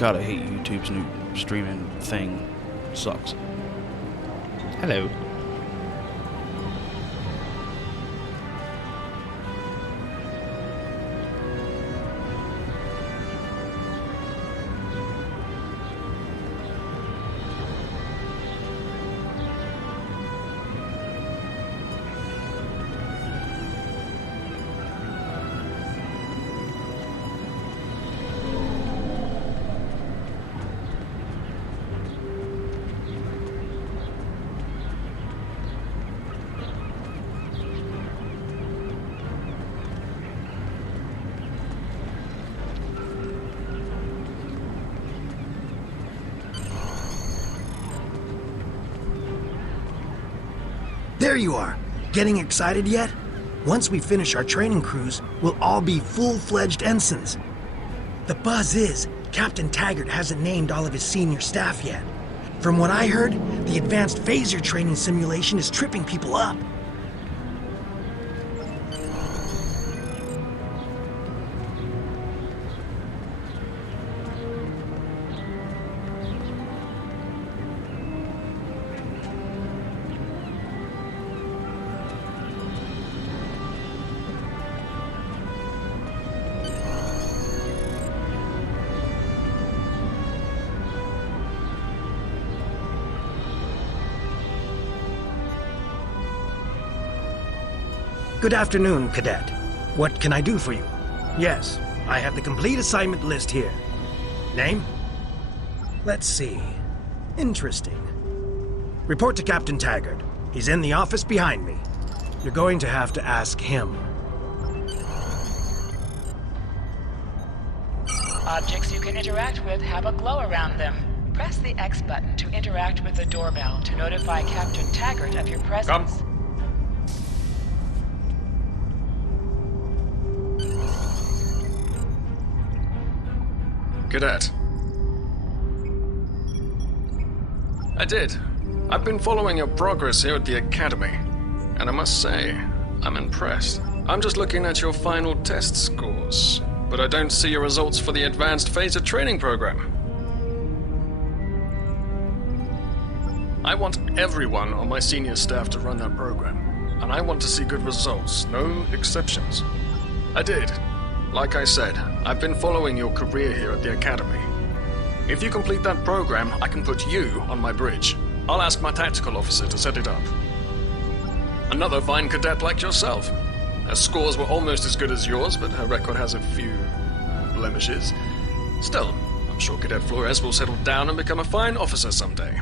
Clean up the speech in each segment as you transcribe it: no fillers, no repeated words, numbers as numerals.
Gotta hate YouTube's new streaming thing. Sucks. Hello. There you are. Getting excited yet? Once we finish our training cruise, we'll all be full-fledged ensigns. The buzz is, Captain Taggart hasn't named all of his senior staff yet. From what I heard, the advanced phaser training simulation is tripping people up. Good afternoon, Cadet. What can I do for you? Yes, I have the complete assignment list here. Name? Let's see. Interesting. Report to Captain Taggart. He's in the office behind me. You're going to have to ask him. Objects you can interact with have a glow around them. Press the X button to interact with the doorbell to notify Captain Taggart of your presence. Cadet. I did. I've been following your progress here at the Academy, and I must say, I'm impressed. I'm just looking at your final test scores, but I don't see your results for the Advanced Phaser Training Program. I want everyone on my senior staff to run that program, and I want to see good results, no exceptions. I did. Like I said, I've been following your career here at the Academy. If you complete that program, I can put you on my bridge. I'll ask my tactical officer to set it up. Another fine cadet like yourself. Her scores were almost as good as yours, but her record has a few blemishes. Still, I'm sure Cadet Flores will settle down and become a fine officer someday.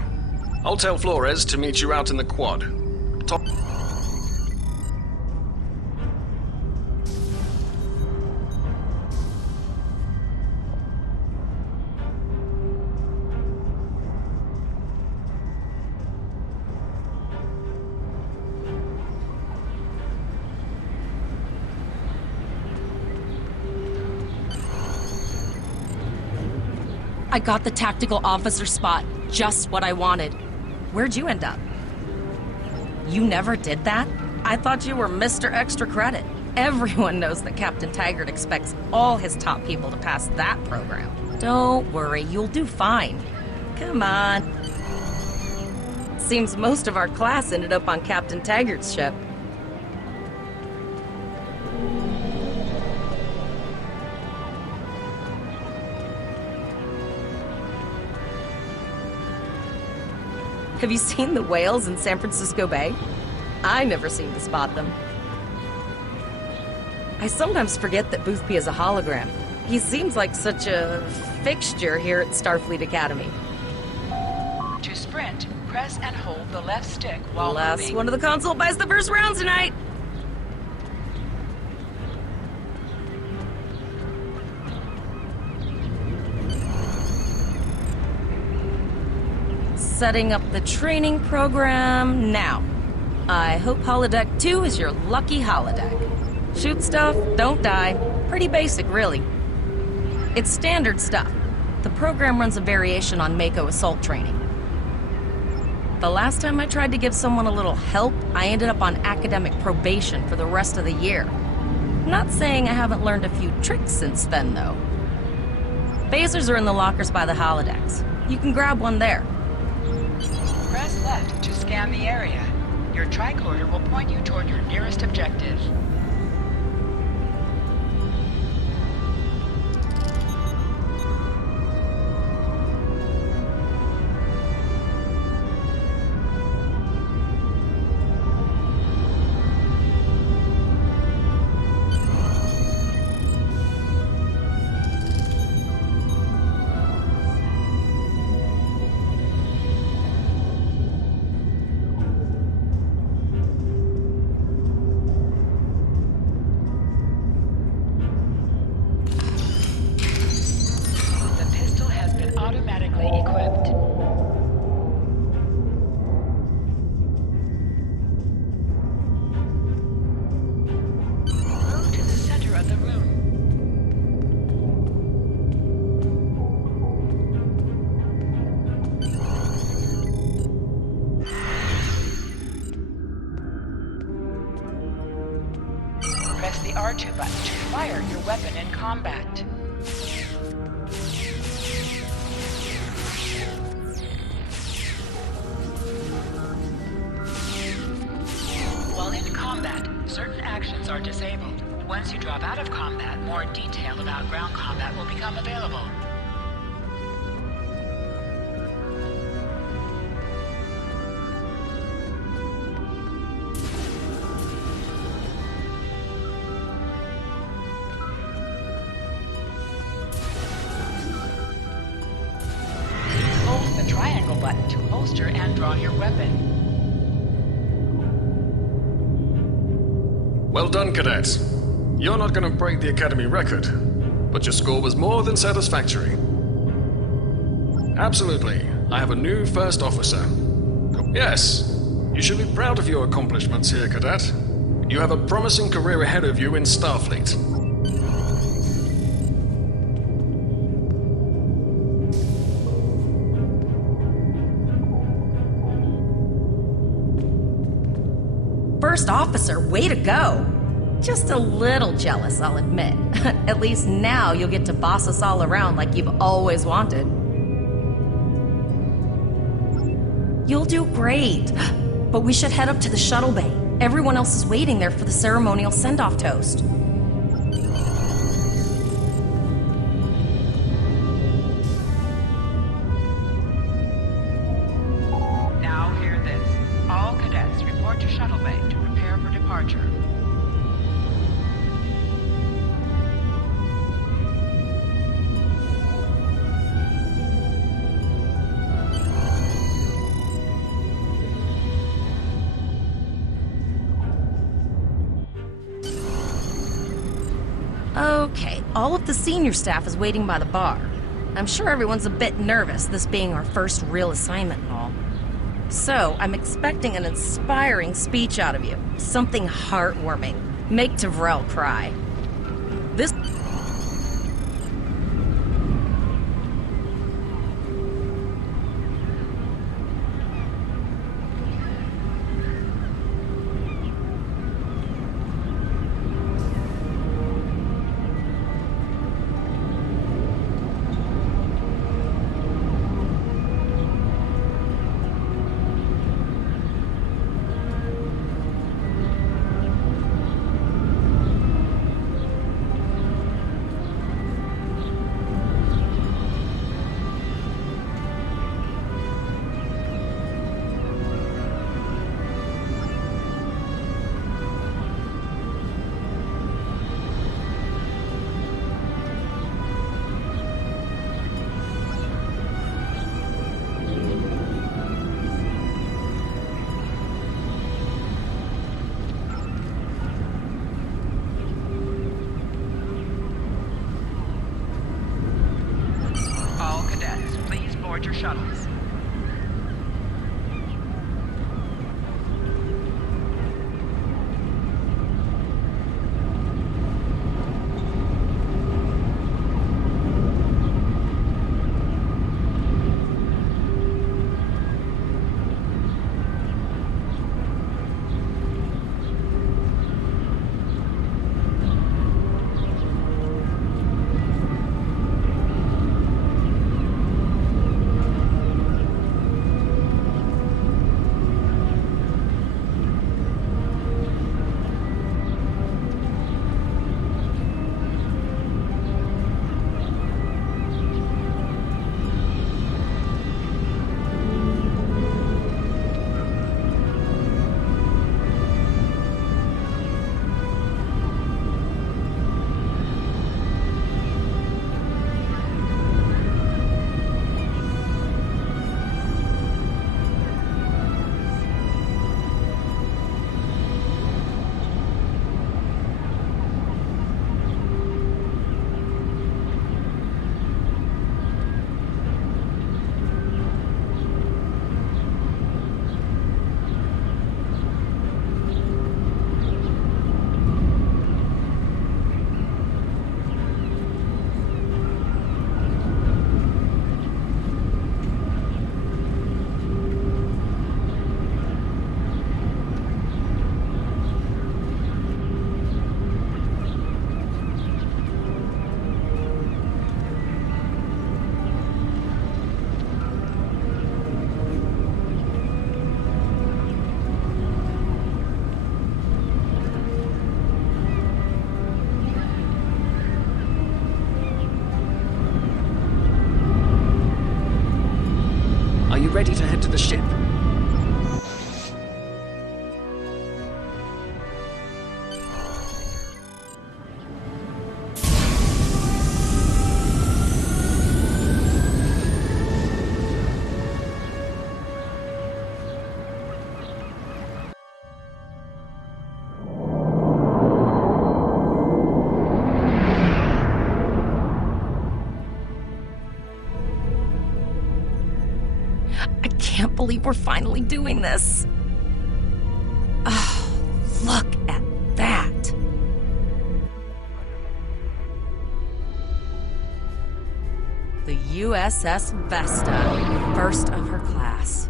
I'll tell Flores to meet you out in the quad. I got the tactical officer spot. Just what I wanted. Where'd you end up? You never did that? I thought you were Mr. Extra Credit. Everyone knows that Captain Taggart expects all his top people to pass that program. Don't worry, you'll do fine. Come on. Seems most of our class ended up on Captain Taggart's ship. Have you seen the whales in San Francisco Bay? I never seem to spot them. I sometimes forget that Boothby is a hologram. He seems like such a fixture here at Starfleet Academy. To sprint, press and hold the left stick while Last moving. one of the console buys the first round tonight! Setting up the training program now. I hope Holodeck 2 is your lucky holodeck. Shoot stuff, don't die. Pretty basic, really. It's standard stuff. The program runs a variation on Mako assault training. The last time I tried to give someone a little help, I ended up on academic probation for the rest of the year. Not saying I haven't learned a few tricks since then, though. Phasers are in the lockers by the holodecks. You can grab one there. Press left to scan the area. Your tricorder will point you toward your nearest objective. Automatically equipped. Move to the center of the room. Press the R2 button to fire your weapon in combat. While in combat, certain actions are disabled. Once you drop out of combat, more detail about ground combat will become available. Hold the triangle button to holster and draw your weapon. Well done, Cadet. You're not going to break the Academy record, but your score was more than satisfactory. Absolutely. I have a new first officer. Yes, you should be proud of your accomplishments here, Cadet. You have a promising career ahead of you in Starfleet. First officer, way to go! Just a little jealous, I'll admit. At least now you'll get to boss us all around like you've always wanted. You'll do great. But we should head up to the shuttle bay. Everyone else is waiting there for the ceremonial send-off toast. Now hear this. All cadets report to shuttle bay to prepare for departure. Okay, all of the senior staff is waiting by the bar. I'm sure everyone's a bit nervous, this being our first real assignment and all. So, I'm expecting an inspiring speech out of you. Something heartwarming. Make Tavrel cry. This... believe we're finally doing this. Oh, look at that. The USS Vesta, first of her class.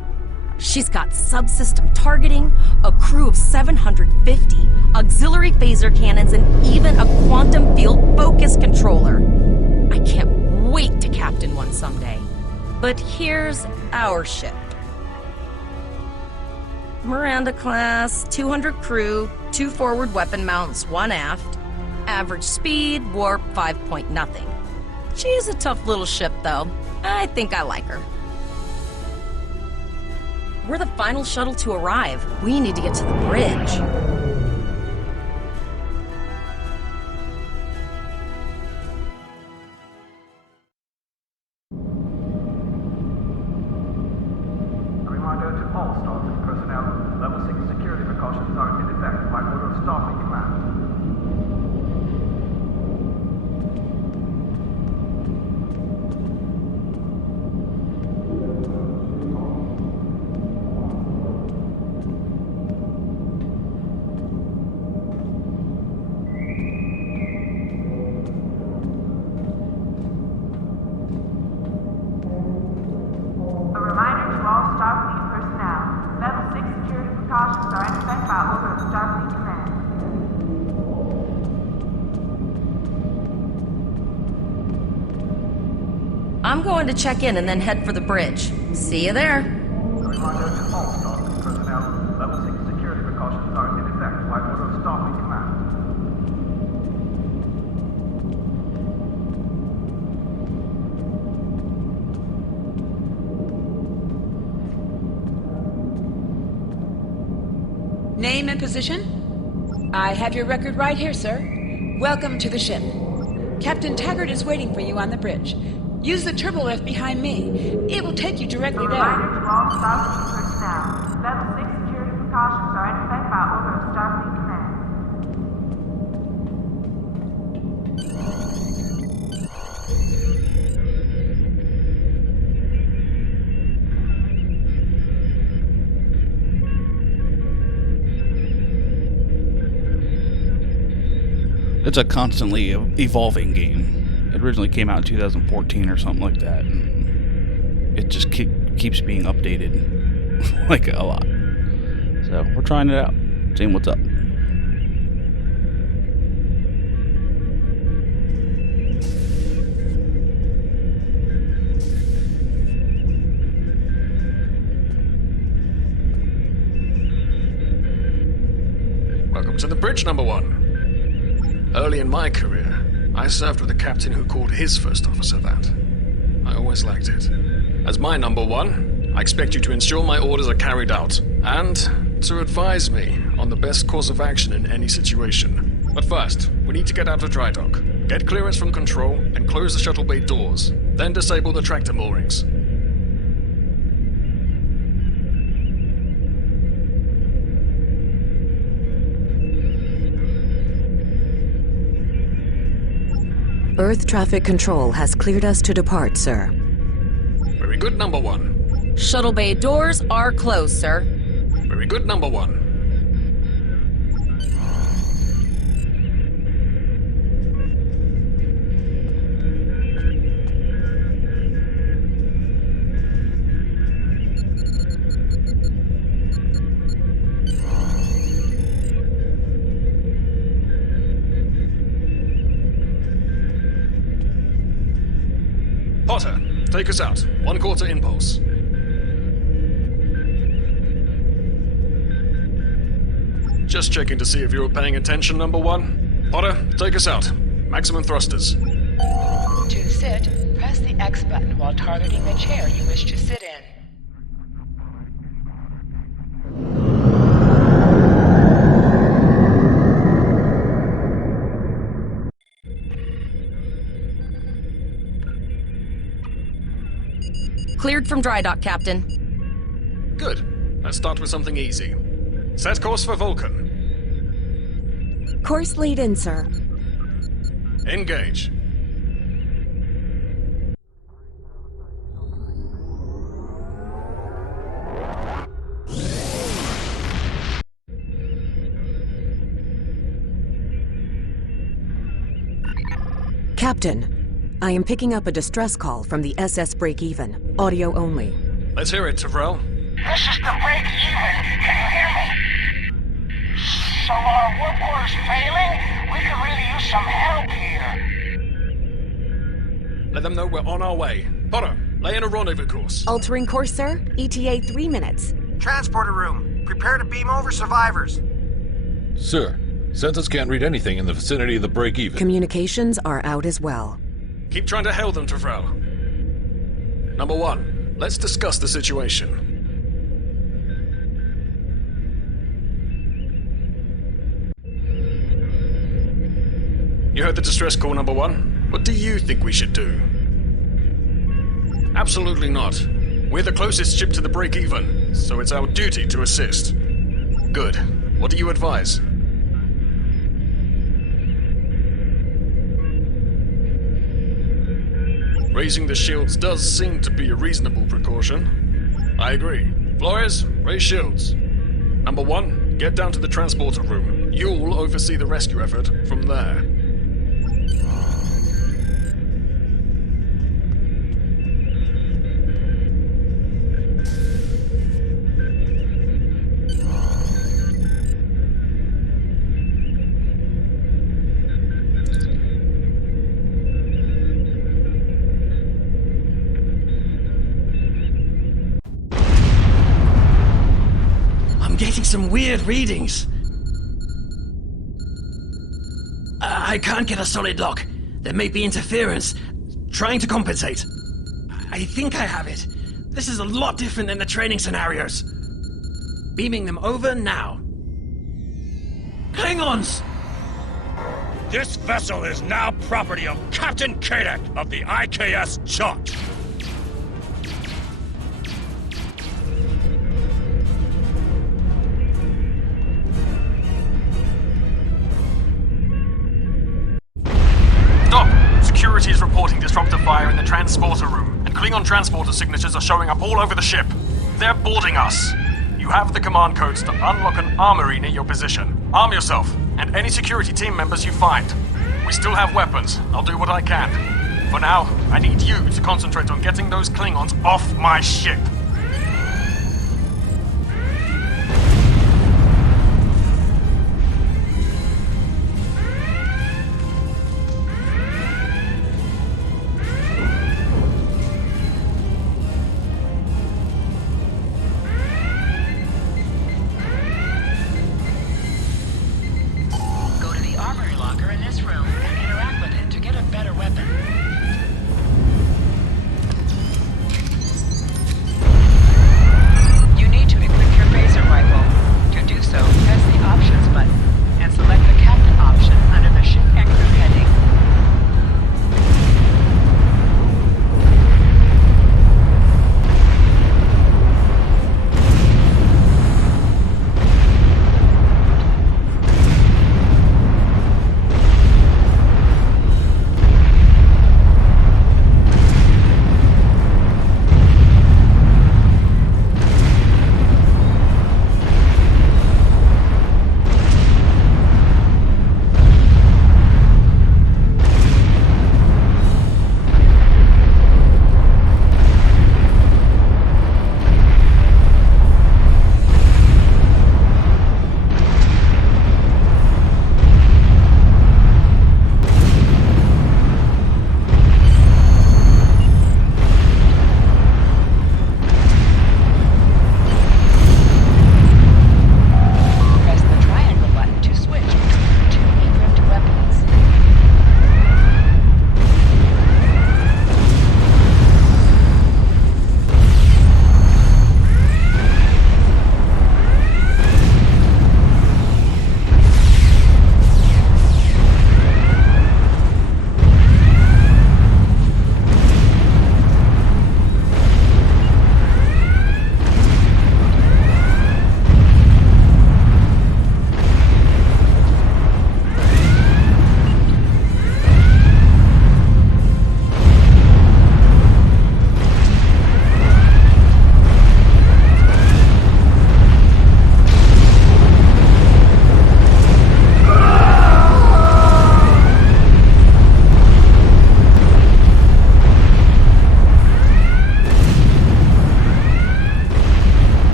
She's got subsystem targeting, a crew of 750, auxiliary phaser cannons, and even a quantum field focus controller. I can't wait to captain one someday. But here's our ship. Miranda class, 200 crew, 2 forward weapon mounts, 1 aft. Average speed, warp 5.0. She's a tough little ship, though. I think I like her. We're the final shuttle to arrive. We need to get to the bridge. A reminder to all Starfleet personnel, level 6 security precautions are in effect by order of Starfleet Command. A reminder to all Starfleet personnel, level 6 security precautions are in effect by order of Starfleet Command. I'm going to check in and then head for the bridge. See you there. A reminder to all Starfleet personnel, level 6 security precautions are in effect by order of Starfleet Command. Name and position? I have your record right here, sir. Welcome to the ship. Captain Taggart is waiting for you on the bridge. Use the turbo lift behind me. It will take you A directly reminder there. to all Starfleet personnel, level 6 security precautions are in effect by order of Starfleet Command. It's a constantly evolving game. It originally came out in 2014 or something like that, and it just keeps being updated like a lot. So we're trying it out, seeing what's up. Welcome to the bridge, number 1. Early in my career, I served with a captain who called his first officer that. I always liked it. As my number 1, I expect you to ensure my orders are carried out, and to advise me on the best course of action in any situation. But first, we need to get out of dry dock, get clearance from control, and close the shuttle bay doors, then disable the tractor moorings. Earth traffic control has cleared us to depart, sir. Very good, number 1. Shuttle bay doors are closed, sir. Very good, number 1. Potter, take us out. 1/4 impulse. Just checking to see if you were paying attention, number 1. Potter, take us out. Maximum thrusters. To sit, press the X button while targeting the chair you wish to sit in. Cleared from dry dock, Captain. Good. Let's start with something easy. Set course for Vulcan. Course lead in, sir. Engage. Captain, I am picking up a distress call from the SS Break-Even. Audio only. Let's hear it, Tyrell. This is the Break-Even. Can you hear me? So our warp core is failing? We could really use some help here. Let them know we're on our way. Potter, lay in a rendezvous course. Altering course, sir. ETA 3 minutes. Transporter room. Prepare to beam over survivors. Sir, Census can't read anything in the vicinity of the break-even. Communications are out as well. Keep trying to hail them, Tyrell. Number 1, let's discuss the situation. You heard the distress call, number 1. What do you think we should do? Absolutely not. We're the closest ship to the break-even, so it's our duty to assist. Good. What do you advise? Raising the shields does seem to be a reasonable precaution. I agree. Flores, raise shields. Number 1, get down to the transporter room. You'll oversee the rescue effort from there. Getting some weird readings. I can't get a solid lock. There may be interference. Trying to compensate. I think I have it. This is a lot different than the training scenarios. Beaming them over now. Klingons! This vessel is now property of Captain Kadek of the IKS Jot. Security is reporting disruptor fire in the transporter room, and Klingon transporter signatures are showing up all over the ship. They're boarding us. You have the command codes to unlock an armory near your position. Arm yourself, and any security team members you find. We still have weapons. I'll do what I can. For now, I need you to concentrate on getting those Klingons off my ship.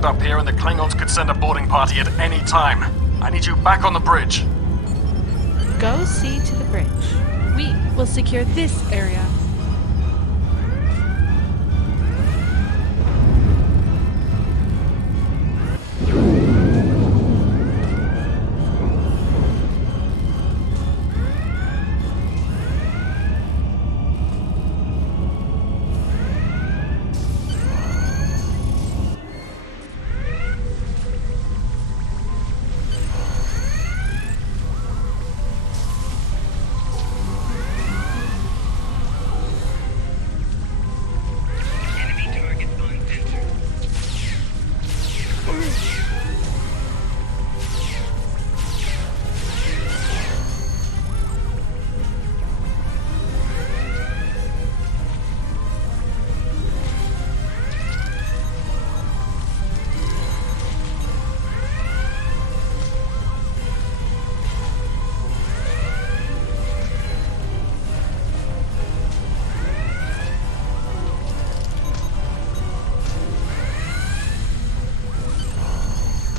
posted up here and the Klingons could send a boarding party at any time. I need you back on the bridge. Go see to the bridge. We will secure this area.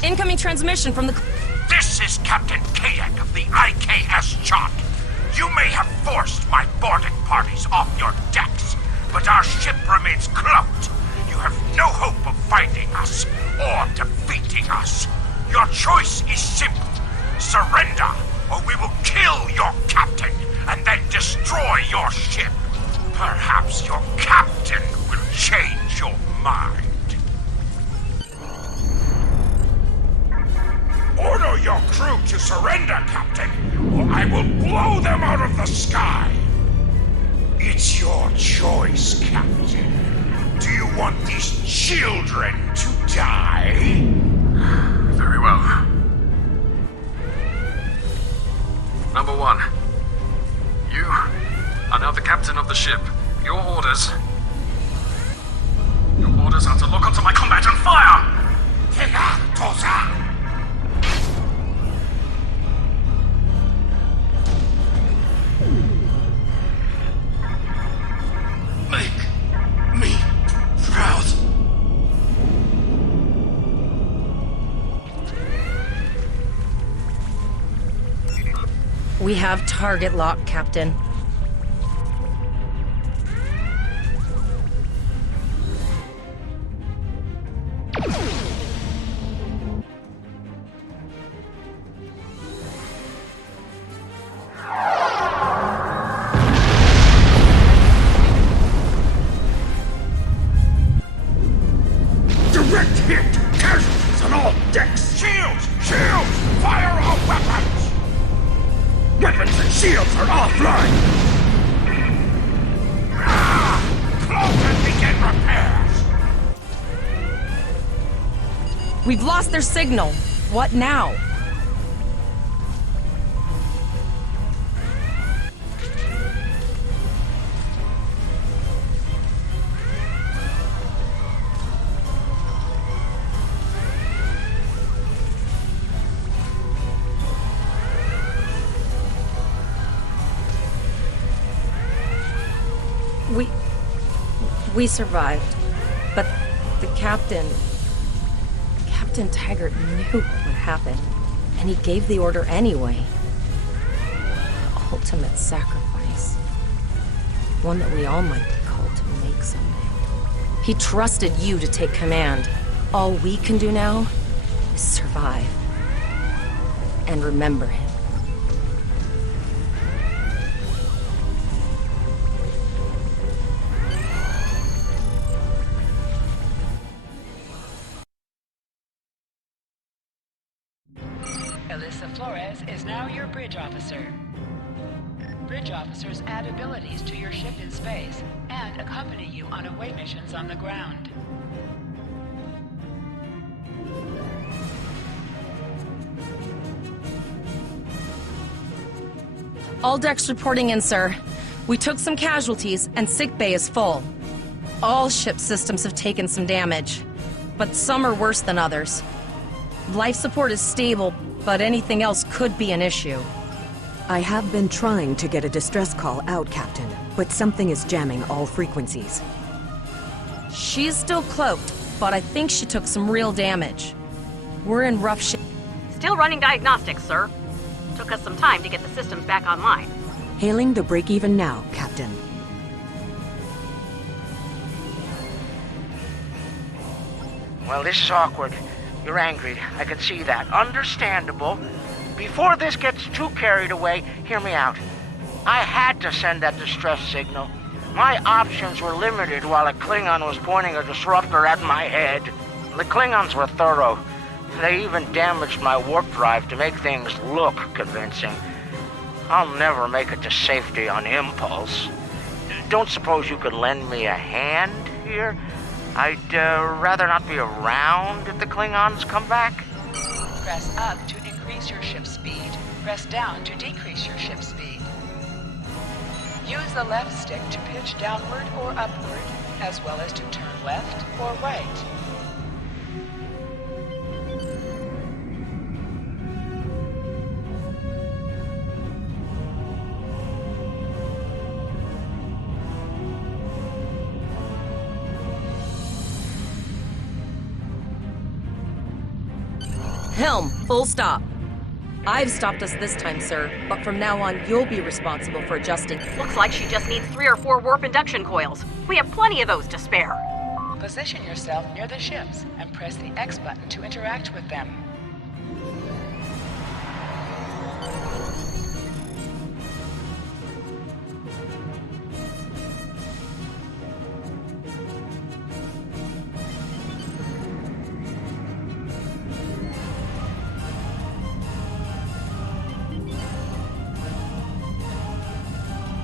Incoming transmission from the... This is Captain Kadek of the IKS Chant. You may have forced my boarding parties off your decks, but our ship remains cloaked. You have no hope of finding us or defeating us. Your choice is simple. Surrender, or we will kill your captain and then destroy your ship. Perhaps your captain will change your mind. Order your crew to surrender, Captain, or I will blow them out of the sky! It's your choice, Captain. Do you want these children to die? Very well. Number one, you are now the captain of the ship. Your orders are to lock onto my combat and fire! Tosa! Make me proud. We have target lock, Captain. Direct hit! Casualties on all decks! Shields! Shields! Fire all weapons! Weapons and shields are offline! Close and begin repairs! We've lost their signal. What now? We survived, but the Captain Taggart knew what would happen, and he gave the order anyway. The ultimate sacrifice. One that we all might be called to make someday. He trusted you to take command. All we can do now is survive. And remember him. Alyssa Flores is now your bridge officer. Bridge officers add abilities to your ship in space and accompany you on away missions on the ground. All decks reporting in, sir. We took some casualties, and sickbay is full. All ship systems have taken some damage, but some are worse than others. Life support is stable, but anything else could be an issue. I have been trying to get a distress call out, Captain, but something is jamming all frequencies. She's still cloaked, but I think she took some real damage. We're in rough shape. Still running diagnostics, sir. Took us some time to get the systems back online. Hailing the break-even now, Captain. Well, this is awkward. You're angry. I can see that. Understandable. Before this gets too carried away, hear me out. I had to send that distress signal. My options were limited while a Klingon was pointing a disruptor at my head. The Klingons were thorough. They even damaged my warp drive to make things look convincing. I'll never make it to safety on impulse. Don't suppose you could lend me a hand here? I'd rather not be around if the Klingons come back. Press up to increase your ship's speed. Press down to decrease your ship's speed. Use the left stick to pitch downward or upward, as well as to turn left or right. Helm, full stop. I've stopped us this time, sir, but from now on, you'll be responsible for adjusting. Looks like she just needs 3 or 4 warp induction coils. We have plenty of those to spare. Position yourself near the ships and press the X button to interact with them.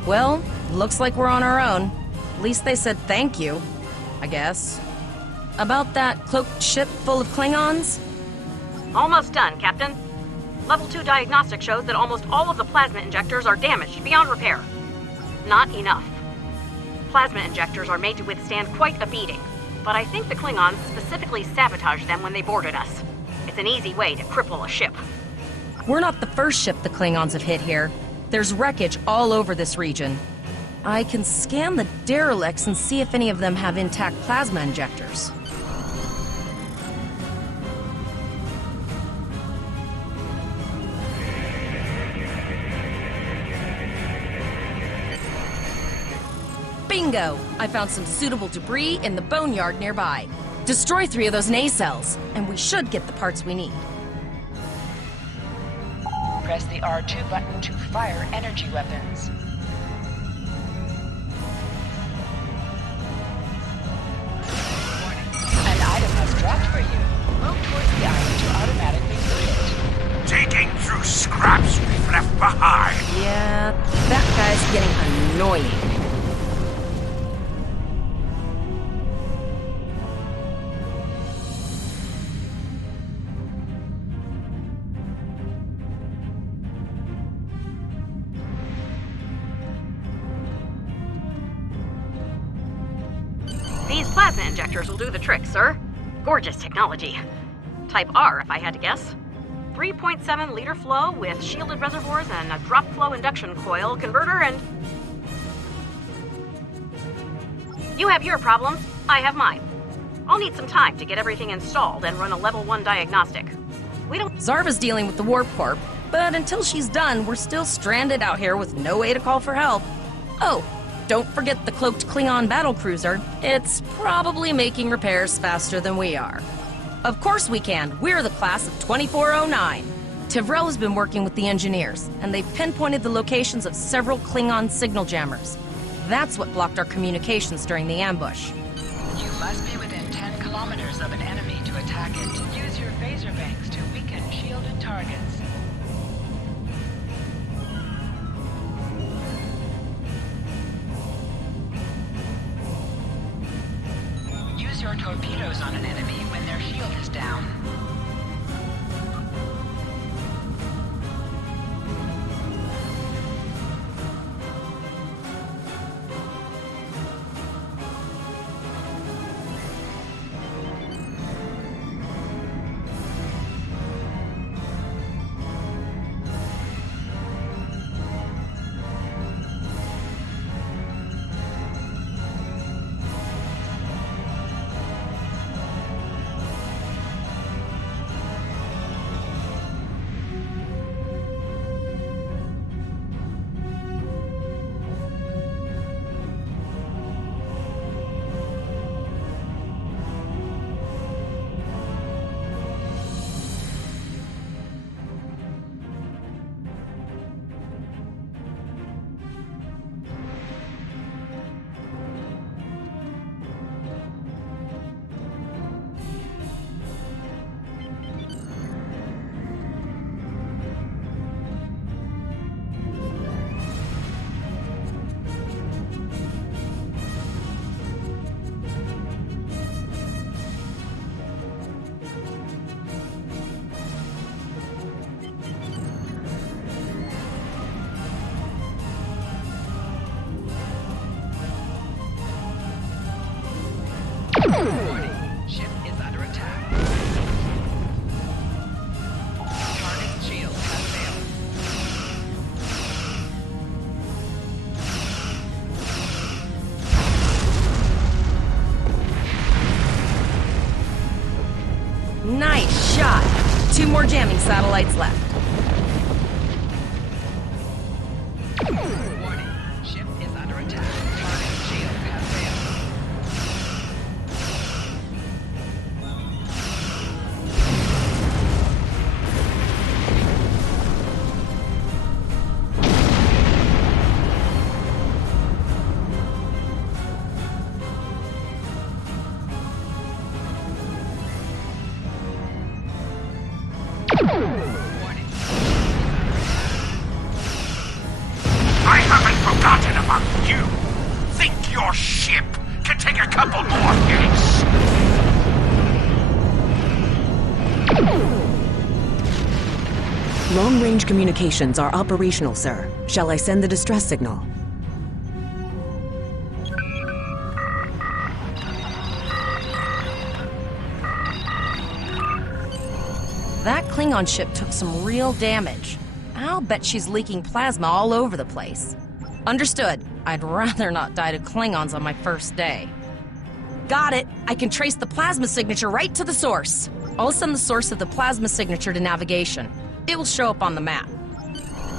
Well, looks like we're on our own. At least they said thank you, I guess. About that cloaked ship full of Klingons? Almost done, Captain. Level 2 diagnostic shows that almost all of the plasma injectors are damaged beyond repair. Not enough. Plasma injectors are made to withstand quite a beating, but I think the Klingons specifically sabotaged them when they boarded us. It's an easy way to cripple a ship. We're not the first ship the Klingons have hit here. There's wreckage all over this region. I can scan the derelicts and see if any of them have intact plasma injectors. Bingo! I found some suitable debris in the boneyard nearby. Destroy 3 of those nacelles, and we should get the parts we need. Press the R2 button to fire energy weapons. An item has dropped for you. Move towards the item to automatically loot it. Digging through scraps we've left behind. Yeah, that guy's getting annoying. These plasma injectors will do the trick, sir. Gorgeous technology. Type R, if I had to guess. 3.7 liter flow with shielded reservoirs and a drop flow induction coil converter and... You have your problems, I have mine. I'll need some time to get everything installed and run a level 1 diagnostic. We don't... Zarva's dealing with the Warp Corp, but until she's done, we're still stranded out here with no way to call for help. Oh, don't forget the cloaked Klingon battlecruiser. It's probably making repairs faster than we are. Of course we can. We're the class of 2409. Tivrel has been working with the engineers, and they've pinpointed the locations of several Klingon signal jammers. That's what blocked our communications during the ambush. You must be within 10 kilometers of an enemy to attack it. Use your phaser banks to weaken shielded targets. Use your torpedoes on an enemy when their shield is down. Warning, ship is under attack. Target's shield has failed. Nice shot. 2 more jamming satellites left. Warning, ship is under attack. Target's shield has failed. I haven't forgotten about you. Think your ship can take a couple more hits? Long-range communications are operational, sir. Shall I send the distress signal? That Klingon ship took some real damage. I'll bet she's leaking plasma all over the place. Understood. I'd rather not die to Klingons on my first day. Got it. I can trace the plasma signature right to the source. I'll send the source of the plasma signature to navigation. It will show up on the map.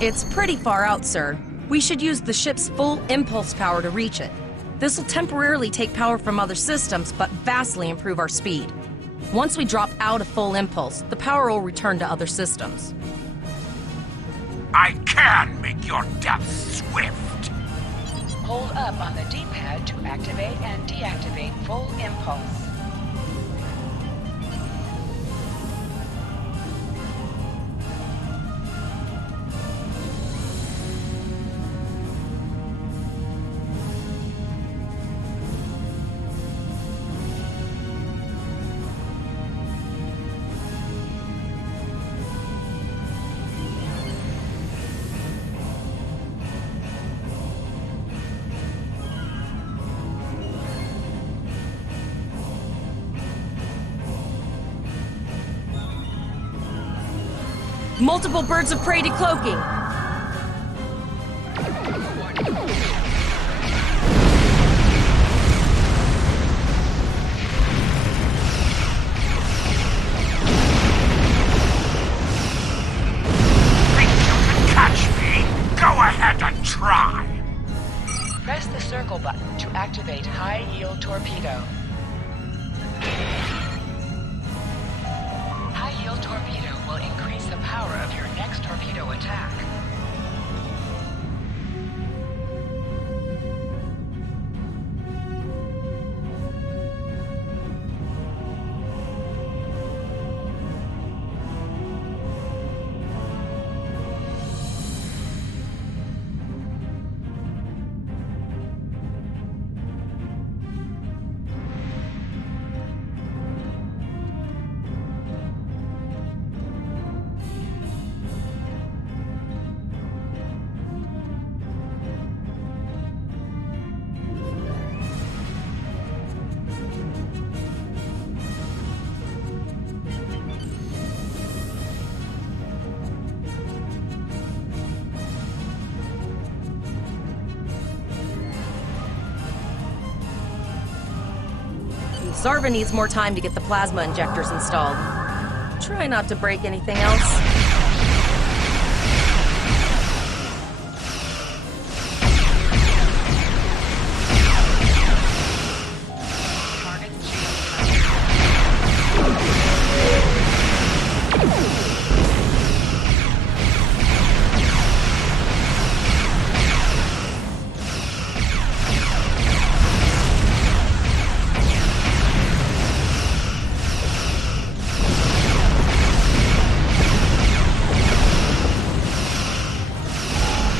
It's pretty far out, sir. We should use the ship's full impulse power to reach it. This will temporarily take power from other systems, but vastly improve our speed. Once we drop out of full impulse, the power will return to other systems. I can make your death swift. Hold up on the D-pad to activate and deactivate full impulse. Multiple birds of prey decloaking. Think you can catch me? Go ahead and try. Press the circle button to activate high-yield torpedo. High-yield torpedo will increase the power of your next torpedo attack. Zarva needs more time to get the plasma injectors installed. Try not to break anything else.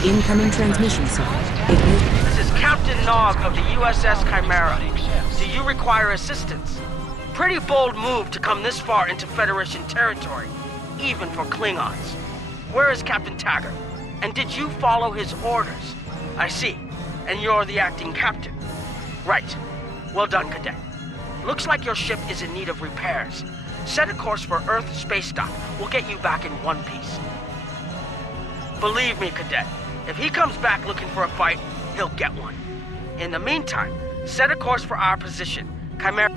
Incoming transmission, sir. This is Captain Nog of the USS Chimera. Do you require assistance? Pretty bold move to come this far into Federation territory, even for Klingons. Where is Captain Taggart? And did you follow his orders? I see. And you're the acting captain. Right. Well done, Cadet. Looks like your ship is in need of repairs. Set a course for Earth space dock. We'll get you back in one piece. Believe me, Cadet, if he comes back looking for a fight, he'll get one. In the meantime, set a course for our position. Chimera...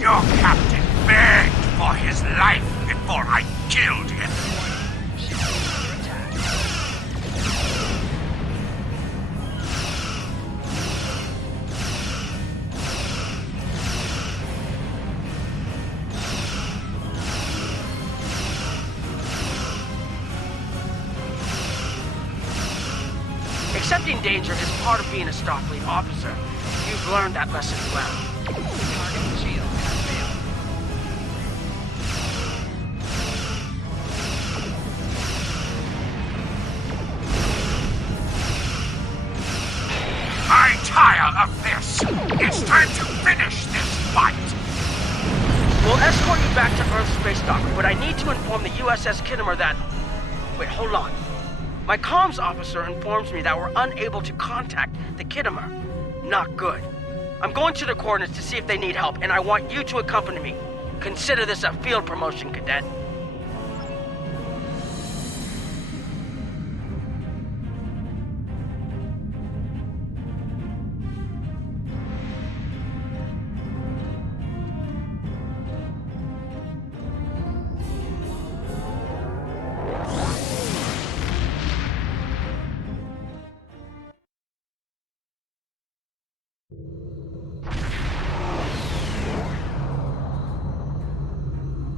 Your captain begged for his life before I killed him. Accepting danger is part of being a Starfleet officer. You've learned that lesson well. Target shield has failed. I tire of this. It's time to finish this fight. We'll escort you back to Earth space dock, but I need to inform the USS Kittimer that... Wait, hold on. My comms officer informs me that we're unable to contact the Kittimer. Not good. I'm going to the coordinates to see if they need help, and I want you to accompany me. Consider this a field promotion, Cadet.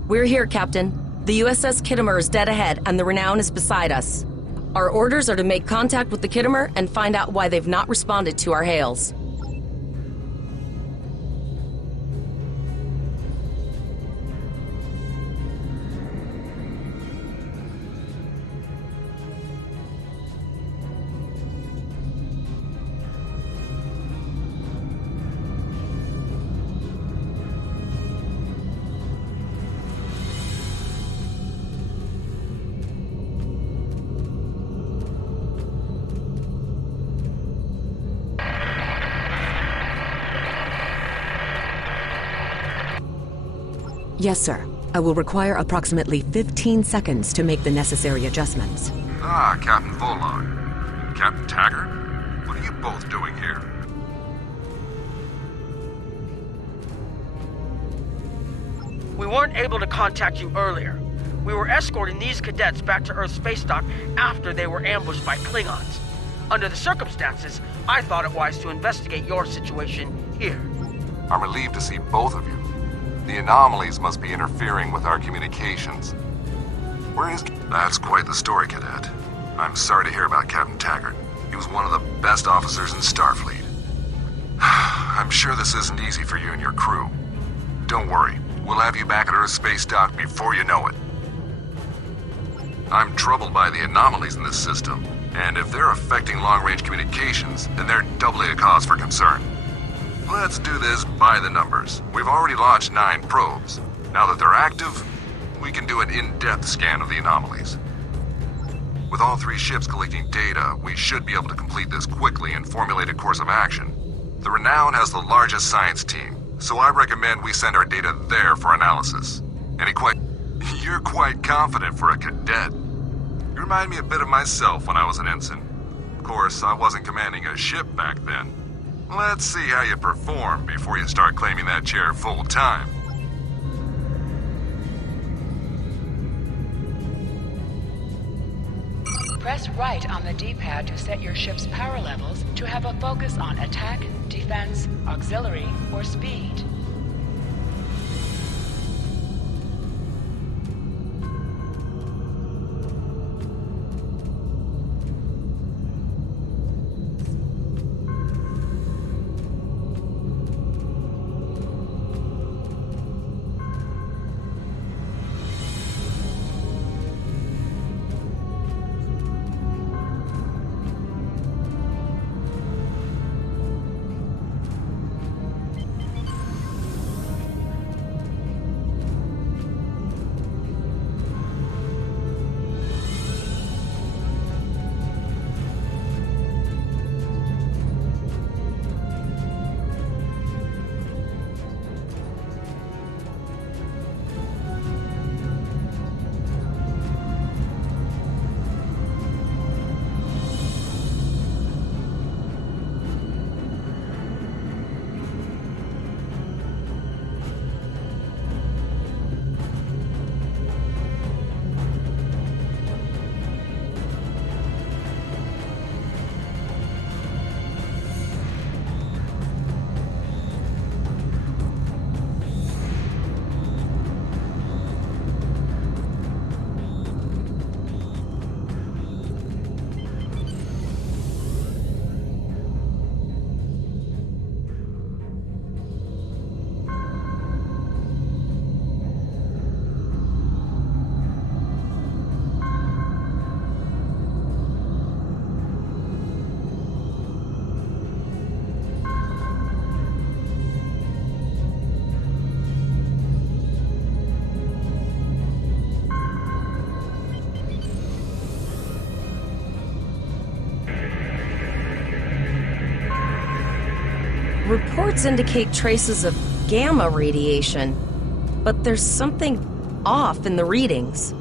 We're here, Captain. The USS Kittimer is dead ahead, and the Renown is beside us. Our orders are to make contact with the Kittimer and find out why they've not responded to our hails. Yes, sir. I will require approximately 15 seconds to make the necessary adjustments. Ah, Captain Volon. Captain Taggart? What are you both doing here? We weren't able to contact you earlier. We were escorting these cadets back to Earth space dock after they were ambushed by Klingons. Under the circumstances, I thought it wise to investigate your situation here. I'm relieved to see both of you. The anomalies must be interfering with our communications. Where is... That's quite the story, Cadet. I'm sorry to hear about Captain Taggart. He was one of the best officers in Starfleet. I'm sure this isn't easy for you and your crew. Don't worry. We'll have you back at Earth space dock before you know it. I'm troubled by the anomalies in this system, and if they're affecting long-range communications, then they're doubly a cause for concern. Let's do this by the numbers. We've already launched 9 probes. Now that they're active, we can do an in-depth scan of the anomalies. With all 3 ships collecting data, we should be able to complete this quickly and formulate a course of action. The Renown has the largest science team, so I recommend we send our data there for analysis. You're quite confident for a cadet. You remind me a bit of myself when I was an ensign. course, I wasn't commanding a ship back then. Let's see how you perform before you start claiming that chair full time. Press right on the D-pad to set your ship's power levels to have a focus on attack, defense, auxiliary, or speed. Reports indicate traces of gamma radiation, but there's something off in the readings.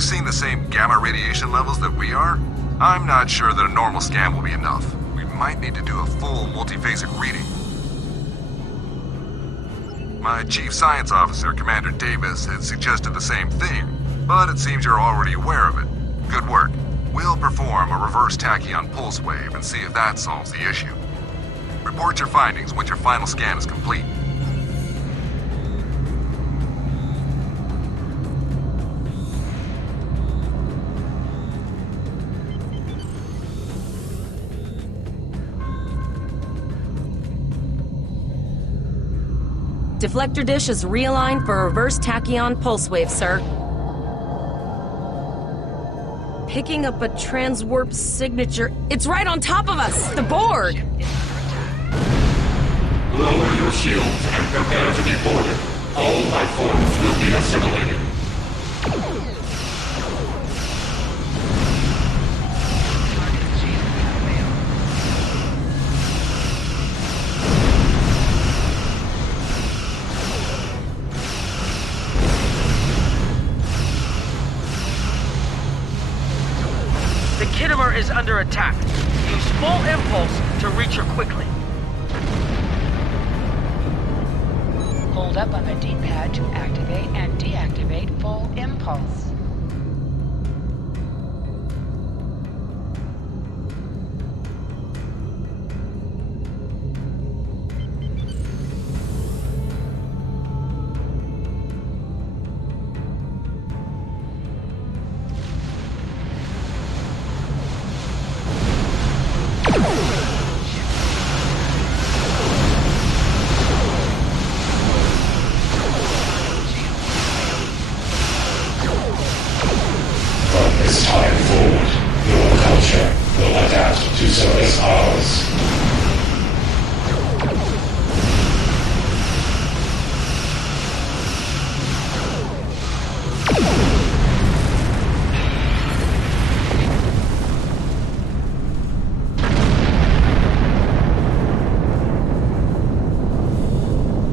Seeing the same gamma radiation levels that we are? I'm not sure that a normal scan will be enough. We might need to do a full multiphasic reading. My chief science officer, Commander Davis, had suggested the same thing, but it seems you're already aware of it. Good work. We'll perform a reverse tachyon pulse wave and see if that solves the issue. Report your findings once your final scan is complete. Deflector dish is realigned for a reverse tachyon pulse wave, sir. Picking up a transwarp signature. It's right on top of us! The board! Lower your shields and prepare to be boarded. All life forms will be assimilated. The Kittimer is under attack. Use full impulse to reach her quickly. Hold up on the D-pad to activate and deactivate full impulse. this time forward, your culture will adapt to service ours.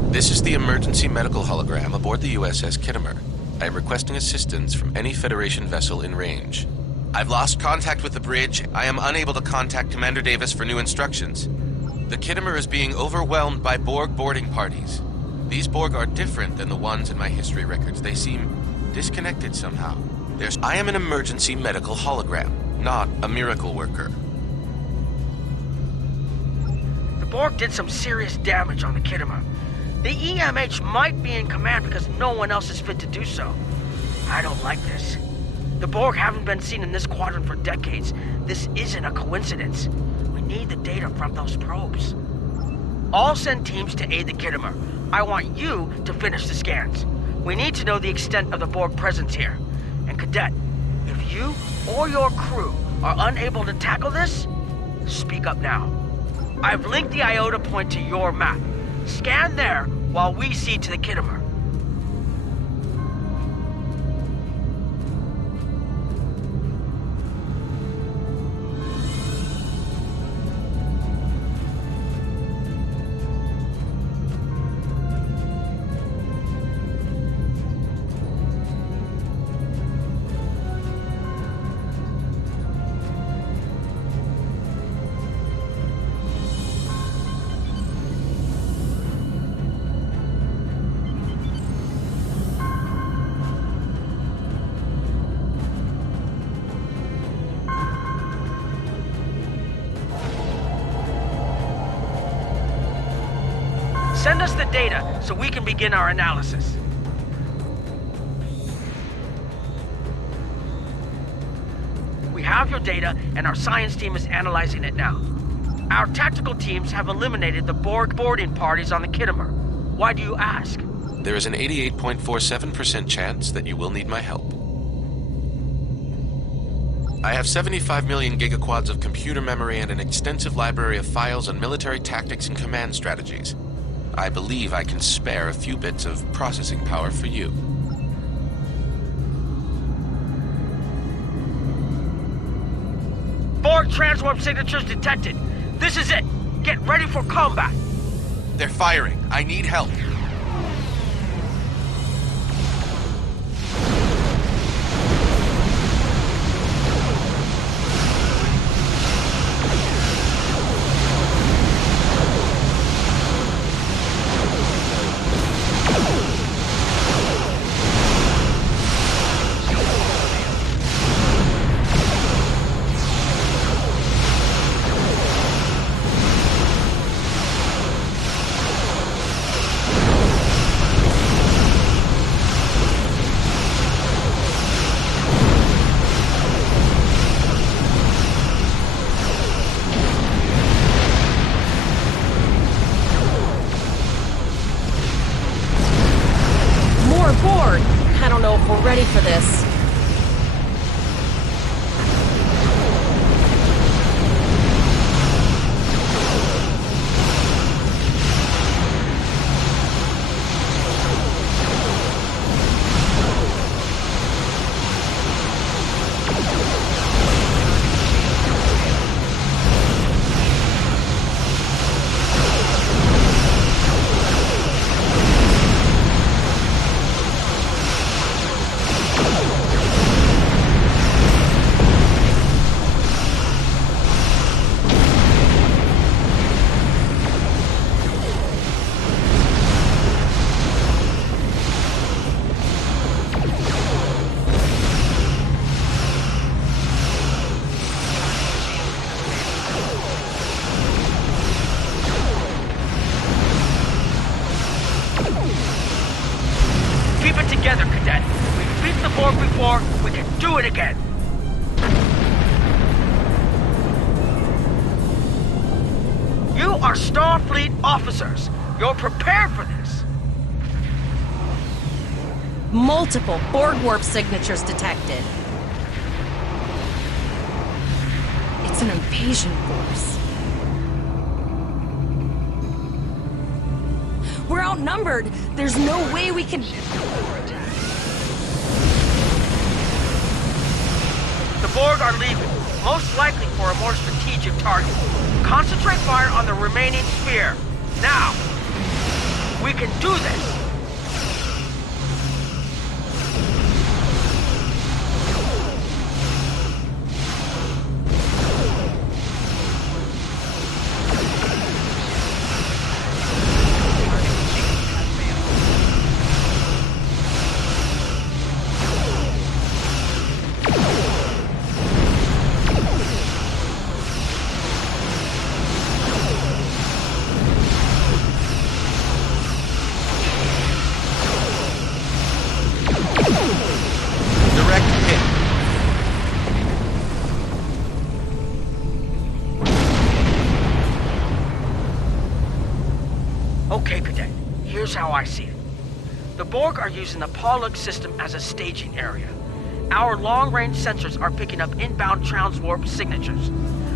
This is the emergency medical hologram aboard the USS Kittimer. I am requesting assistance from any Federation vessel in range. I've lost contact with the bridge. I am unable to contact Commander Davis for new instructions. The Kittimer is being overwhelmed by Borg boarding parties. These Borg are different than the ones in my history records. They seem disconnected somehow. I am an emergency medical hologram, not a miracle worker. The Borg did some serious damage on the Kittimer. The EMH might be in command because no one else is fit to do so. I don't like this. The Borg haven't been seen in this quadrant for decades. This isn't a coincidence. We need the data from those probes. I'll send teams to aid the Kittimer. I want you to finish the scans. We need to know the extent of the Borg presence here. And Cadet, if you or your crew are unable to tackle this, speak up now. I've linked the Iota point to your map. Scan there while we see to the Kittimer. Send us the data so we can begin our analysis. We have your data, and our science team is analyzing it now. Our tactical teams have eliminated the Borg boarding parties on the Kittimer. Why do you ask? There is an 88.47% chance that you will need my help. I have 75 million gigaquads of computer memory and an extensive library of files on military tactics and command strategies. I believe I can spare a few bits of processing power for you. Borg transwarp signatures detected. This is it. Get ready for combat. They're firing. I need help. Borg. I don't know if we're ready for this. Together, Cadet. We've beat the Borg before, we can do it again. You are Starfleet officers. You're prepared for this. Multiple Borg warp signatures detected. an invasion force. We're outnumbered. There's no way we can... The Borg are leaving, most likely for a more strategic target. Concentrate fire on the remaining sphere. Now! We can do this! Okay, Cadet. Here's how I see it. The Borg are using the Pollux system as a staging area. Our long-range sensors are picking up inbound transwarp signatures.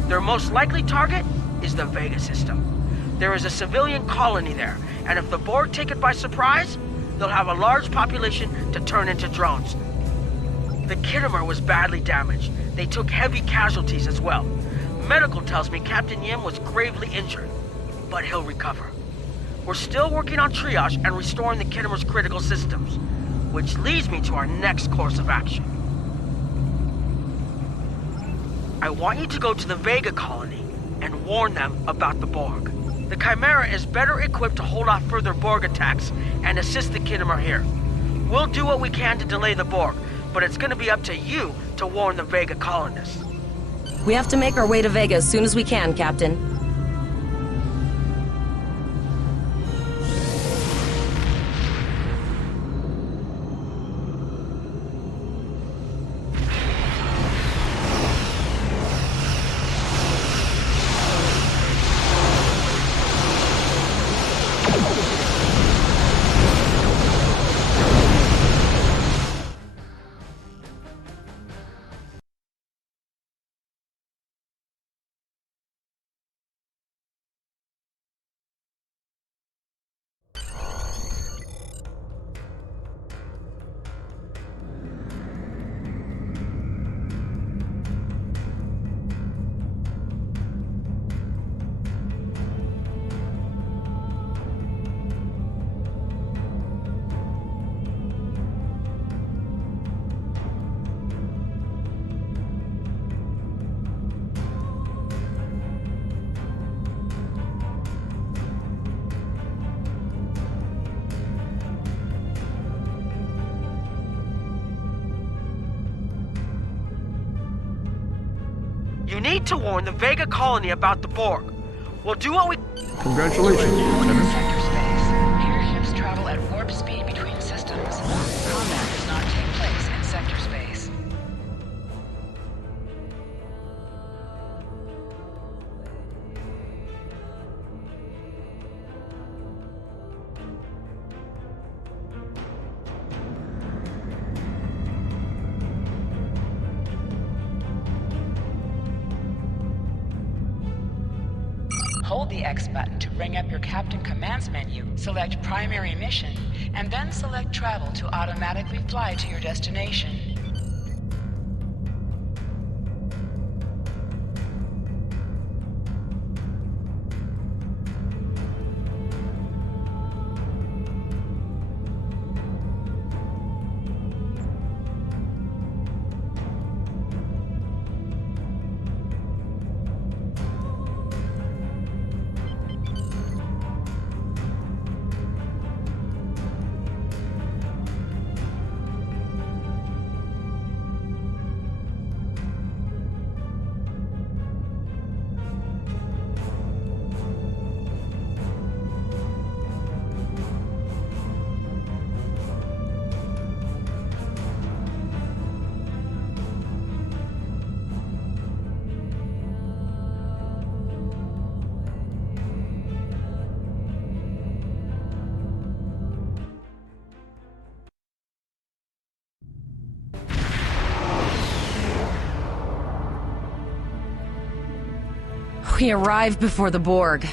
Their most likely target is the Vega system. There is a civilian colony there, and if the Borg take it by surprise, they'll have a large population to turn into drones. The Kittimer was badly damaged. They took heavy casualties as well. Medical tells me Captain Yim was gravely injured, but he'll recover. We're still working on triage and restoring the Kittimer's critical systems, which leads me to our next course of action. I want you to go to the Vega colony and warn them about the Borg. The Chimera is better equipped to hold off further Borg attacks and assist the Kittimer here. We'll do what we can to delay the Borg, but it's gonna be up to you to warn the Vega colonists. We have to make our way to Vega as soon as we can, Captain. You need to warn the Vega colony about the Borg. We'll do what we... Congratulations, Lieutenant. Sector space. Here ships travel at warp speed between systems. Combat does not take place in sector space. Hold the X button to bring up your Captain Commands menu, select Primary Mission, and then select Travel to automatically fly to your destination. We arrived before the Borg.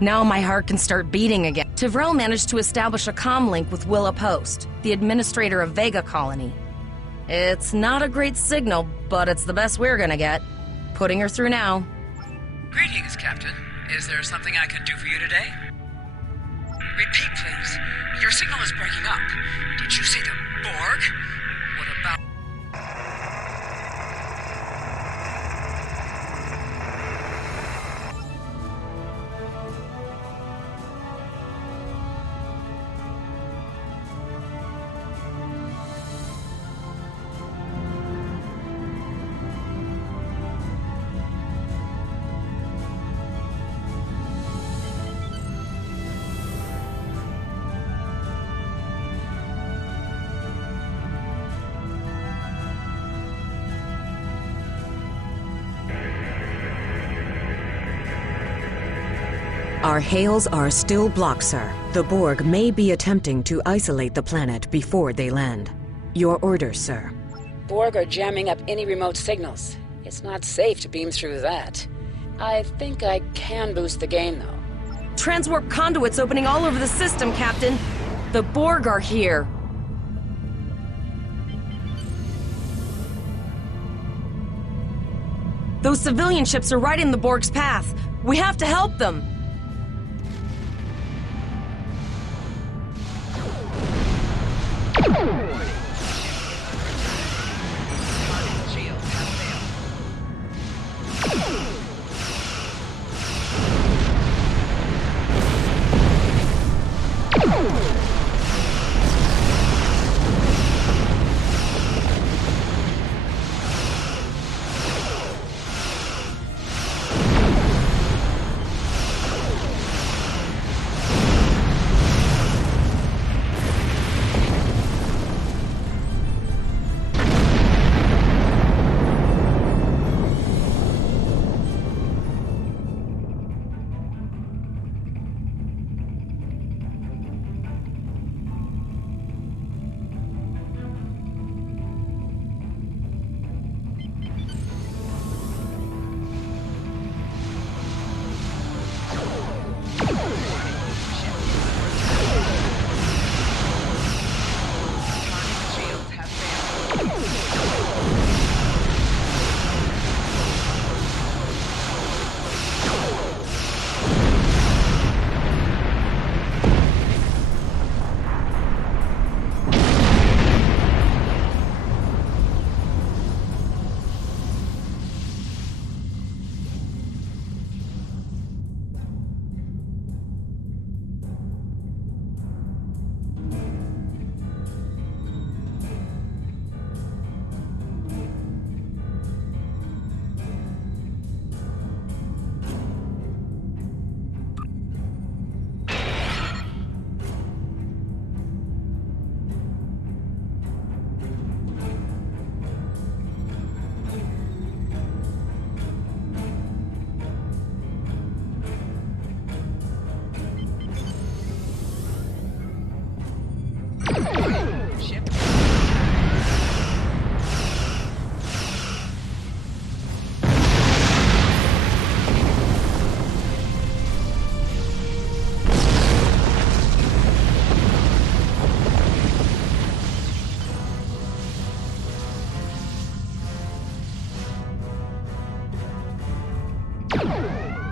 Now my heart can start beating again. Tivrel managed to establish a comm link with Willa Post, the administrator of Vega Colony. It's not a great signal, but it's the best we're gonna get. Putting her through now. Greetings, Captain. Is there something I can do for you today? Repeat, please. Your signal is breaking up. Did you say the Borg? What about... Our hails are still blocked, sir. The Borg may be attempting to isolate the planet before they land. Your orders, sir. Borg are jamming up any remote signals. It's not safe to beam through that. I think I can boost the gain, though. Transwarp conduits opening all over the system, Captain. The Borg are here. Those civilian ships are right in the Borg's path. We have to help them.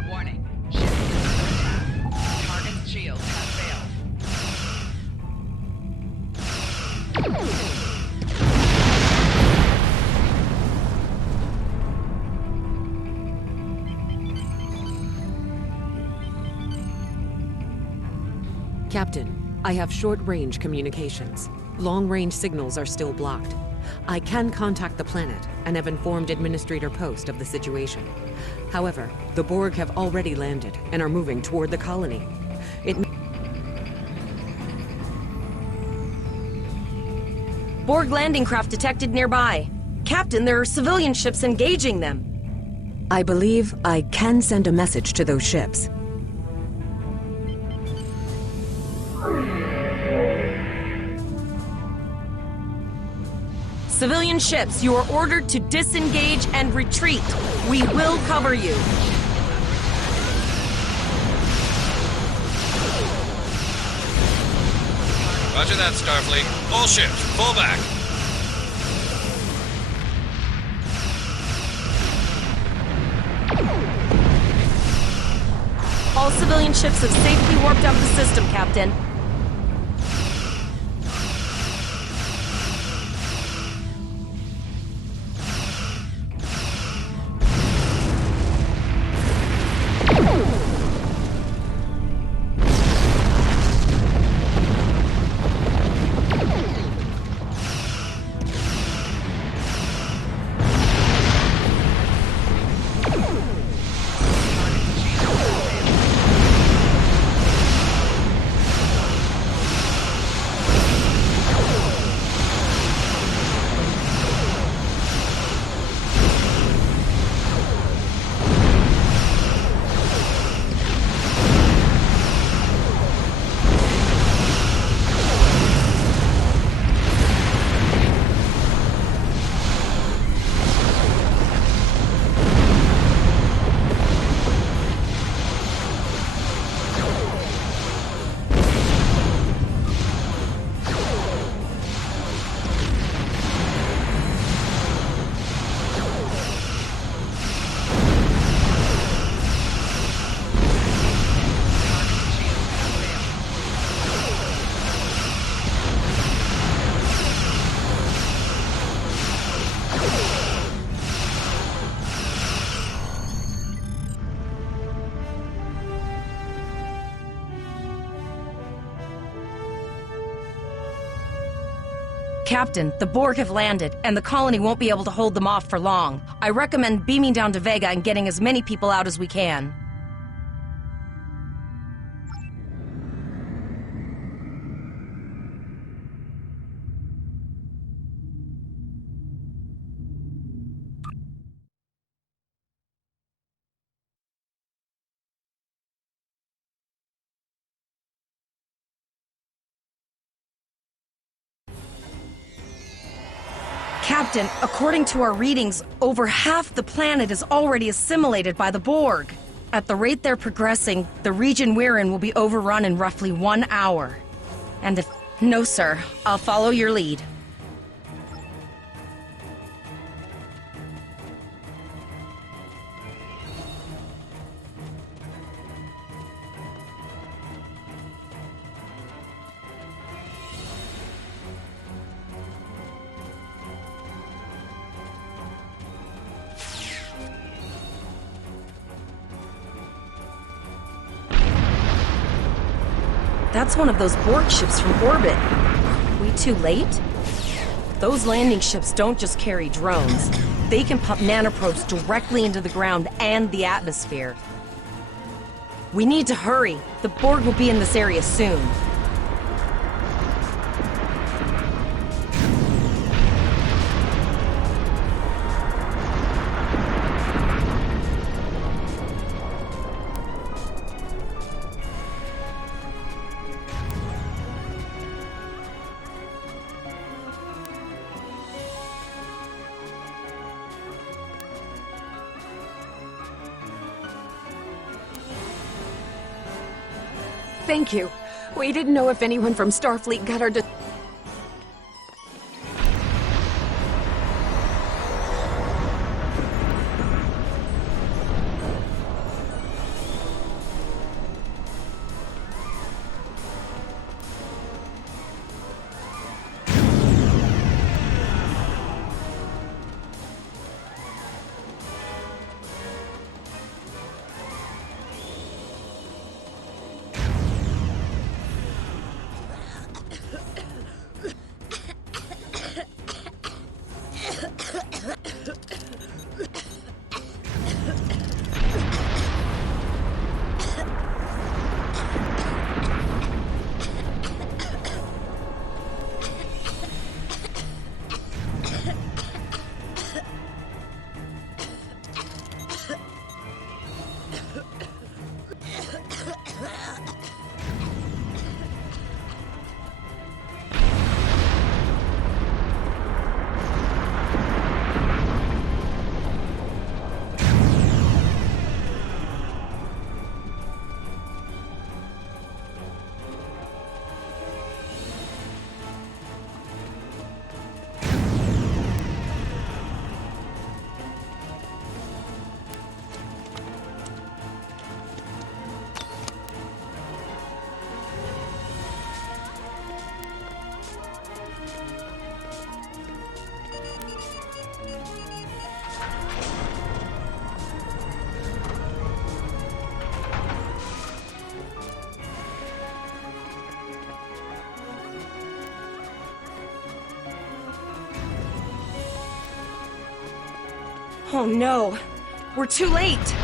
Warning. Ship is under attack. Target's shields have failed. Captain, I have short-range communications. Long-range signals are still blocked. I can contact the planet and have informed Administrator Post of the situation. However, the Borg have already landed and are moving toward the colony. Borg landing craft detected nearby. Captain, there are civilian ships engaging them. I believe I can send a message to those ships. Civilian ships, you are ordered to disengage and retreat. We will cover you. Roger that, Starfleet. All ships, pull back. All civilian ships have safely warped out of the system, Captain. Captain, the Borg have landed, and the colony won't be able to hold them off for long. I recommend beaming down to Vega and getting as many people out as we can. Captain, according to our readings, over half the planet is already assimilated by the Borg. At the rate they're progressing, the region we're in will be overrun in roughly 1 hour. And if... No, sir. I'll follow your lead. That's one of those Borg ships from orbit. Are we too late? Those landing ships don't just carry drones. They can pump nanoprobes directly into the ground and the atmosphere. We need to hurry. The Borg will be in this area soon. Thank you. We didn't know if anyone from Starfleet got our... Oh no! We're too late!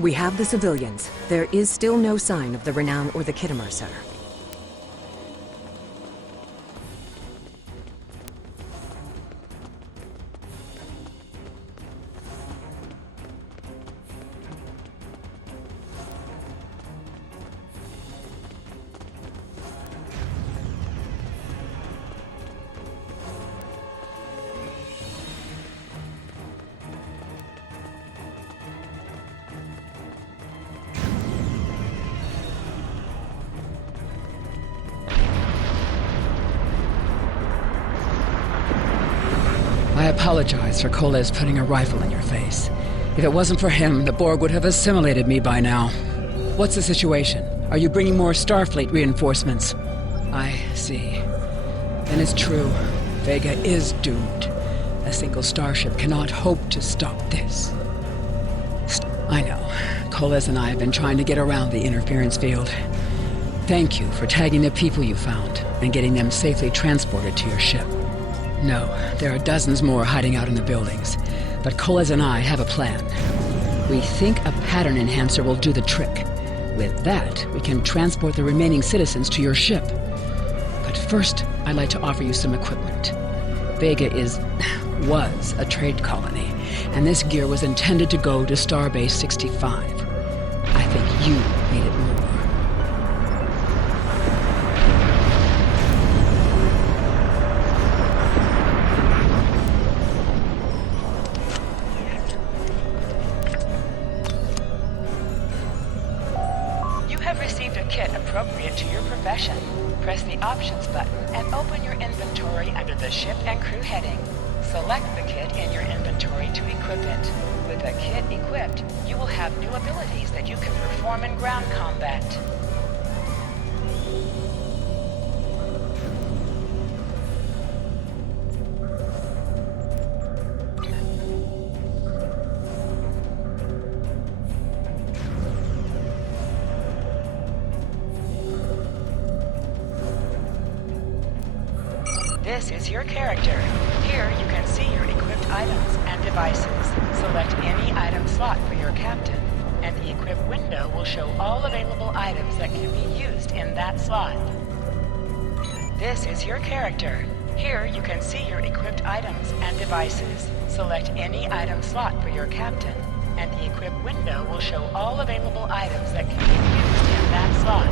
We have the civilians. There is still no sign of the Renown or the Khitomer, sir. I apologize for Koles putting a rifle in your face. If it wasn't for him, the Borg would have assimilated me by now. What's the situation? Are you bringing more Starfleet reinforcements? I see. Then it's true. Vega is doomed. A single starship cannot hope to stop this. I know. Koles and I have been trying to get around the interference field. Thank you for tagging the people you found and getting them safely transported to your ship. No, there are dozens more hiding out in the buildings, but Koles and I have a plan. We think a pattern enhancer will do the trick. With that, we can transport the remaining citizens to your ship. But first, I'd like to offer you some equipment. Vega was a trade colony, and this gear was intended to go to Starbase 65. I think you need it more. You have received a kit appropriate to your profession. Press the Options button and open your inventory under the Ship and Crew heading. Select the kit in your inventory to equip it. With a kit equipped, you will have new abilities that you can perform in ground combat. This is your character. Here you can see your equipped items and devices. Select any item slot for your captain, and the equip window will show all available items that can be used in that slot. This is your character. Here you can see your equipped items and devices. Select any item slot for your captain, and the equip window will show all available items that can be used in that slot.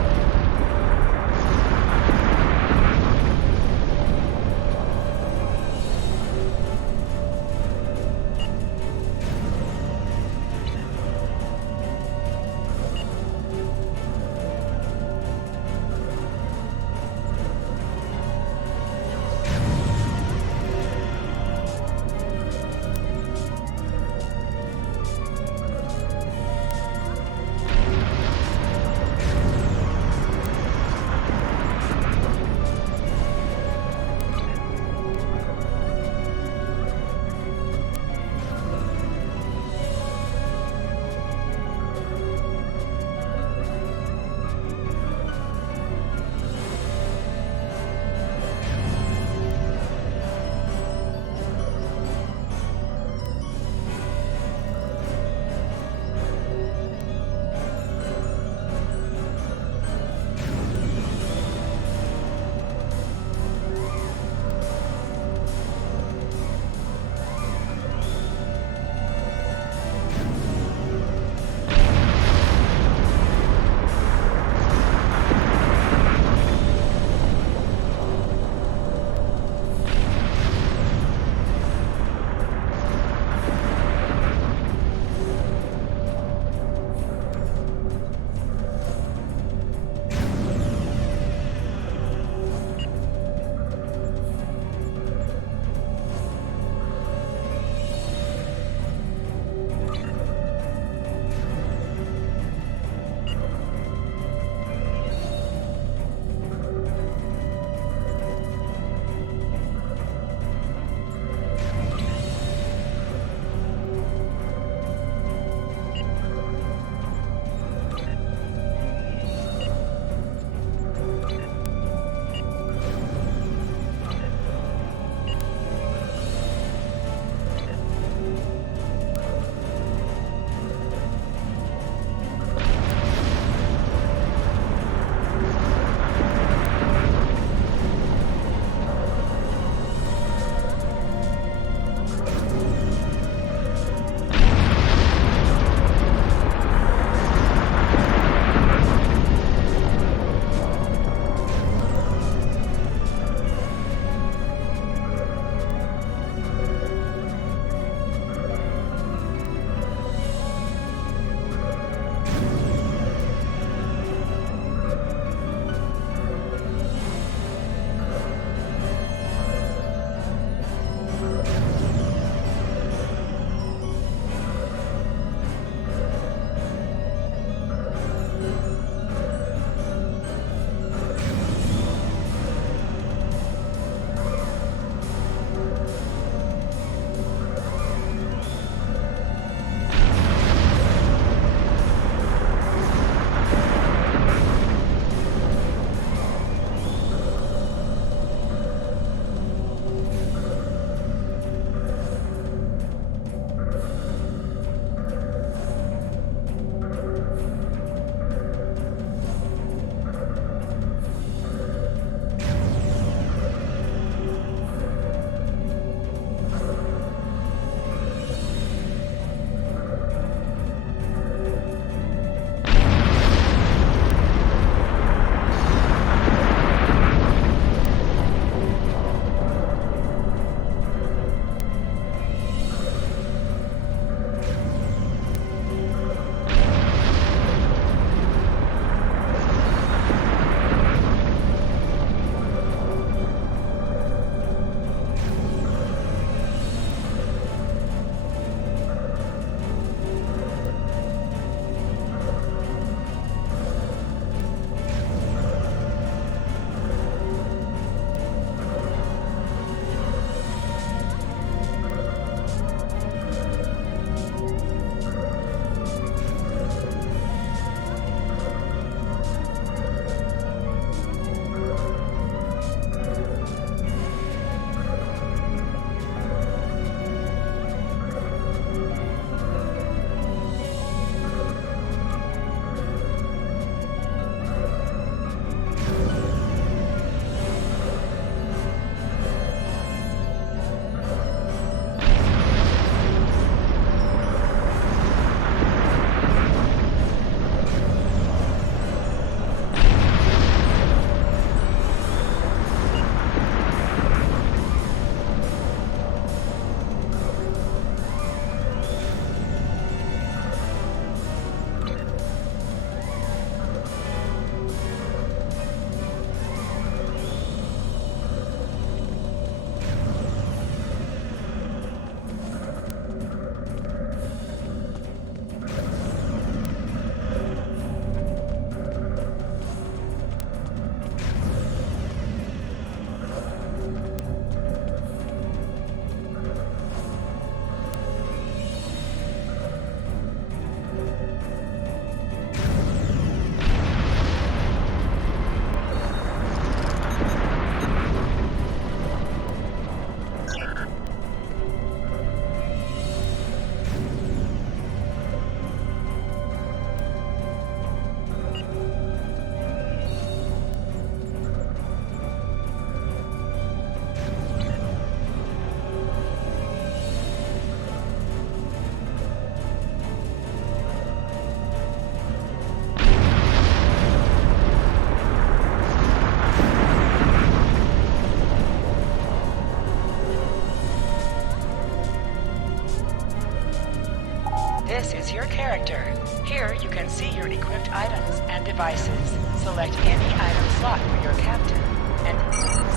character. Here you can see your equipped items and devices. Select any item slot for your captain, and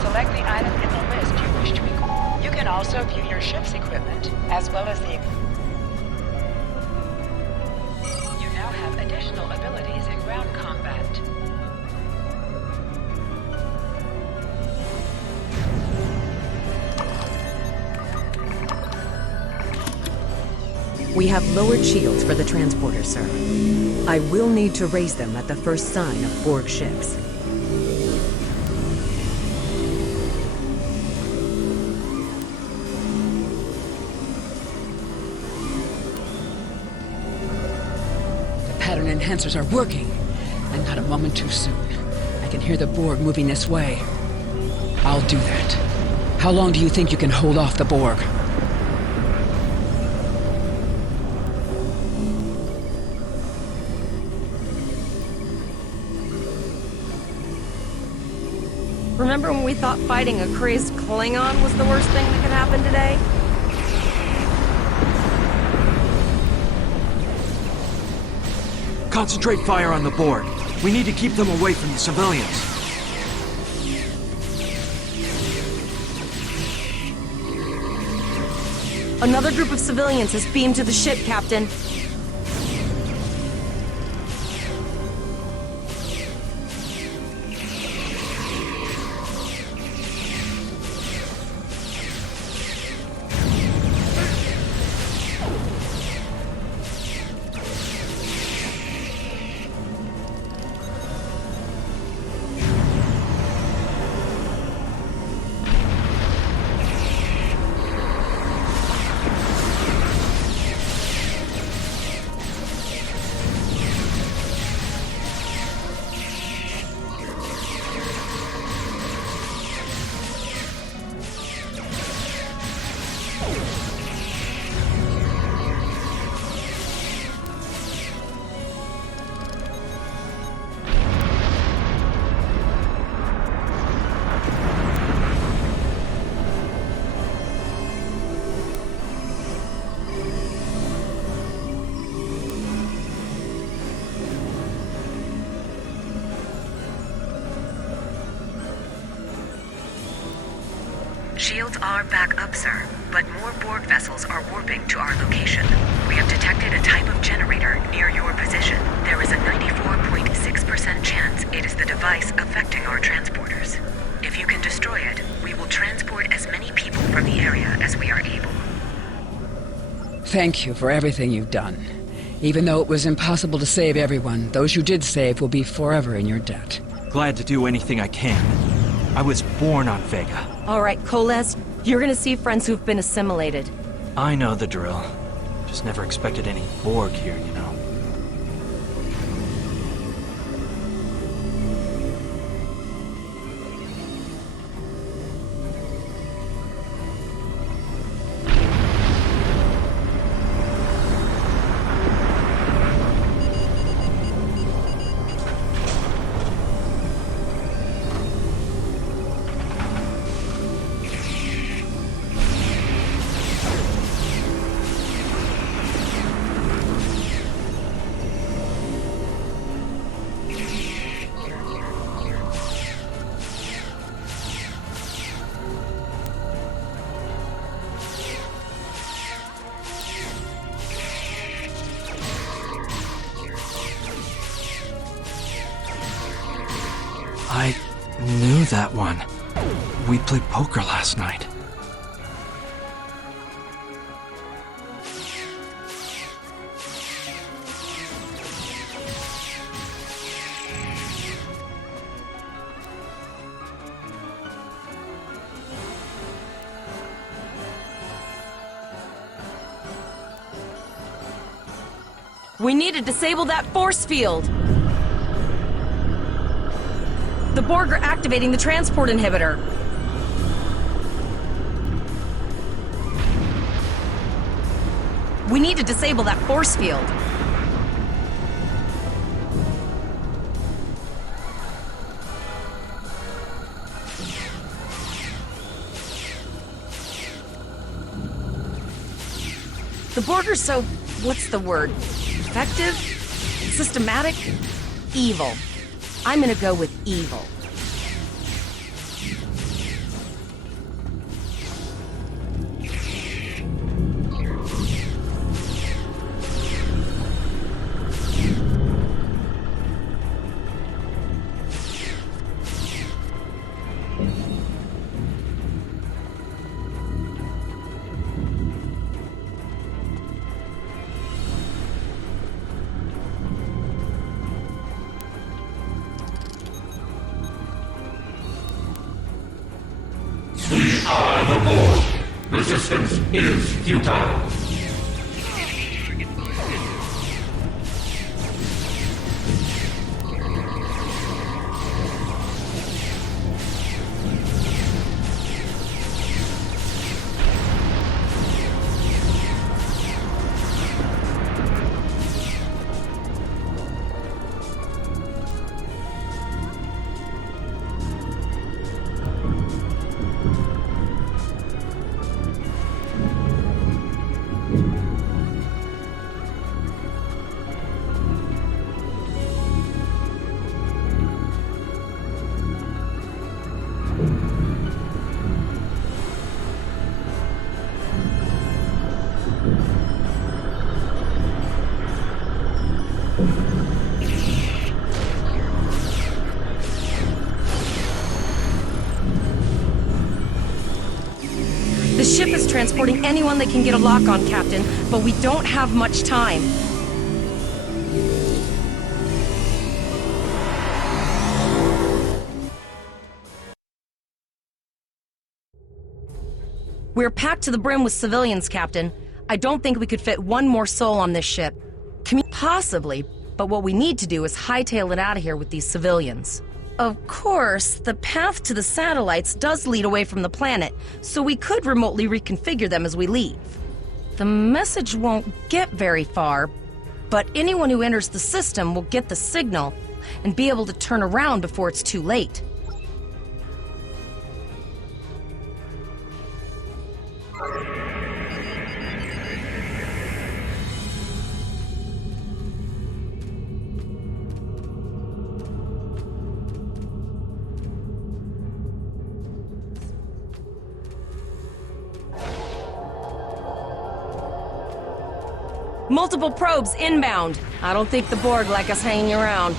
select the item in the list you wish to equip. You can also view your ship's equipment, as well as the... You now have additional abilities in ground combat. We have lowered shields for the transporter, sir. I will need to raise them at the first sign of Borg ships. The pattern enhancers are working, and not a moment too soon. I can hear the Borg moving this way. I'll do that. How long do you think you can hold off the Borg? Remember when we thought fighting a crazed Klingon was the worst thing that could happen today? Concentrate fire on the Borg. We need to keep them away from the civilians. Another group of civilians has beamed to the ship, Captain. Shields are back up, sir, but more Borg vessels are warping to our location. We have detected a type of generator near your position. There is a 94.6% chance it is the device affecting our transporters. If you can destroy it, we will transport as many people from the area as we are able. Thank you for everything you've done. Even though it was impossible to save everyone, those you did save will be forever in your debt. Glad to do anything I can. I was born on Vega. All right, Koles, you're gonna see friends who've been assimilated. I know the drill. Just never expected any Borg here, you know. I knew that one. We played poker last night. We need to disable that force field! The Borg are activating the transport inhibitor. We need to disable that force field. The Borg are so... what's the word? Effective? Systematic? Evil. I'm gonna go with evil. We are the Borg. Resistance is futile. The ship is transporting anyone that can get a lock on, Captain, but we don't have much time. We're packed to the brim with civilians, Captain. I don't think we could fit one more soul on this ship. Possibly, but what we need to do is hightail it out of here with these civilians. Of course, the path to the satellites does lead away from the planet, so we could remotely reconfigure them as we leave. The message won't get very far, but anyone who enters the system will get the signal and be able to turn around before it's too late. Multiple probes inbound. I don't think the Borg like us hanging around.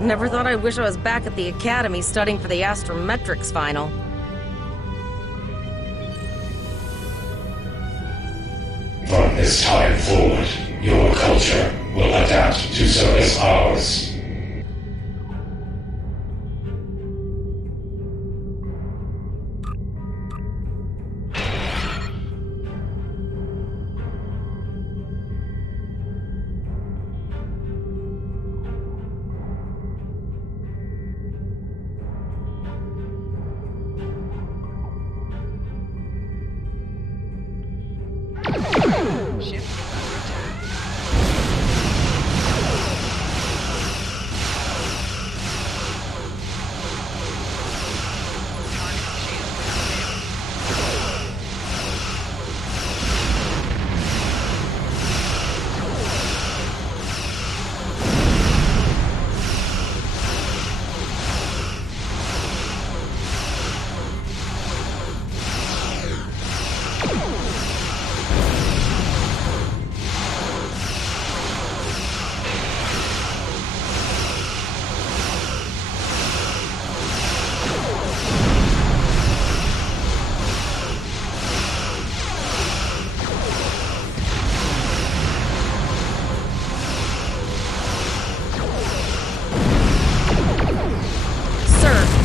Never thought I'd wish I was back at the academy studying for the astrometrics final. From this time forward, your culture will adapt to service ours.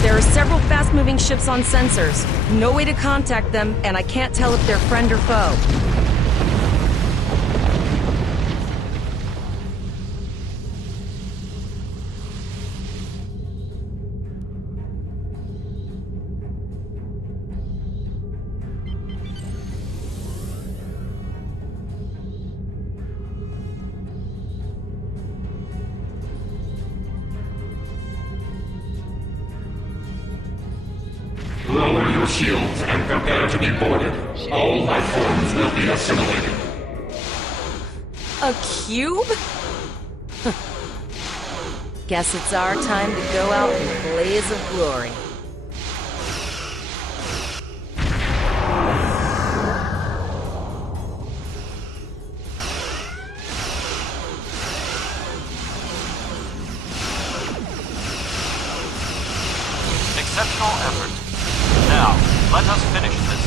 There are several fast-moving ships on sensors. No way to contact them, and I can't tell if they're friend or foe. Lower your shields and prepare to be boarded. All life forms will be assimilated. A cube? Guess it's our time to go out in a blaze of glory. Exceptional effort. Now, let us finish this.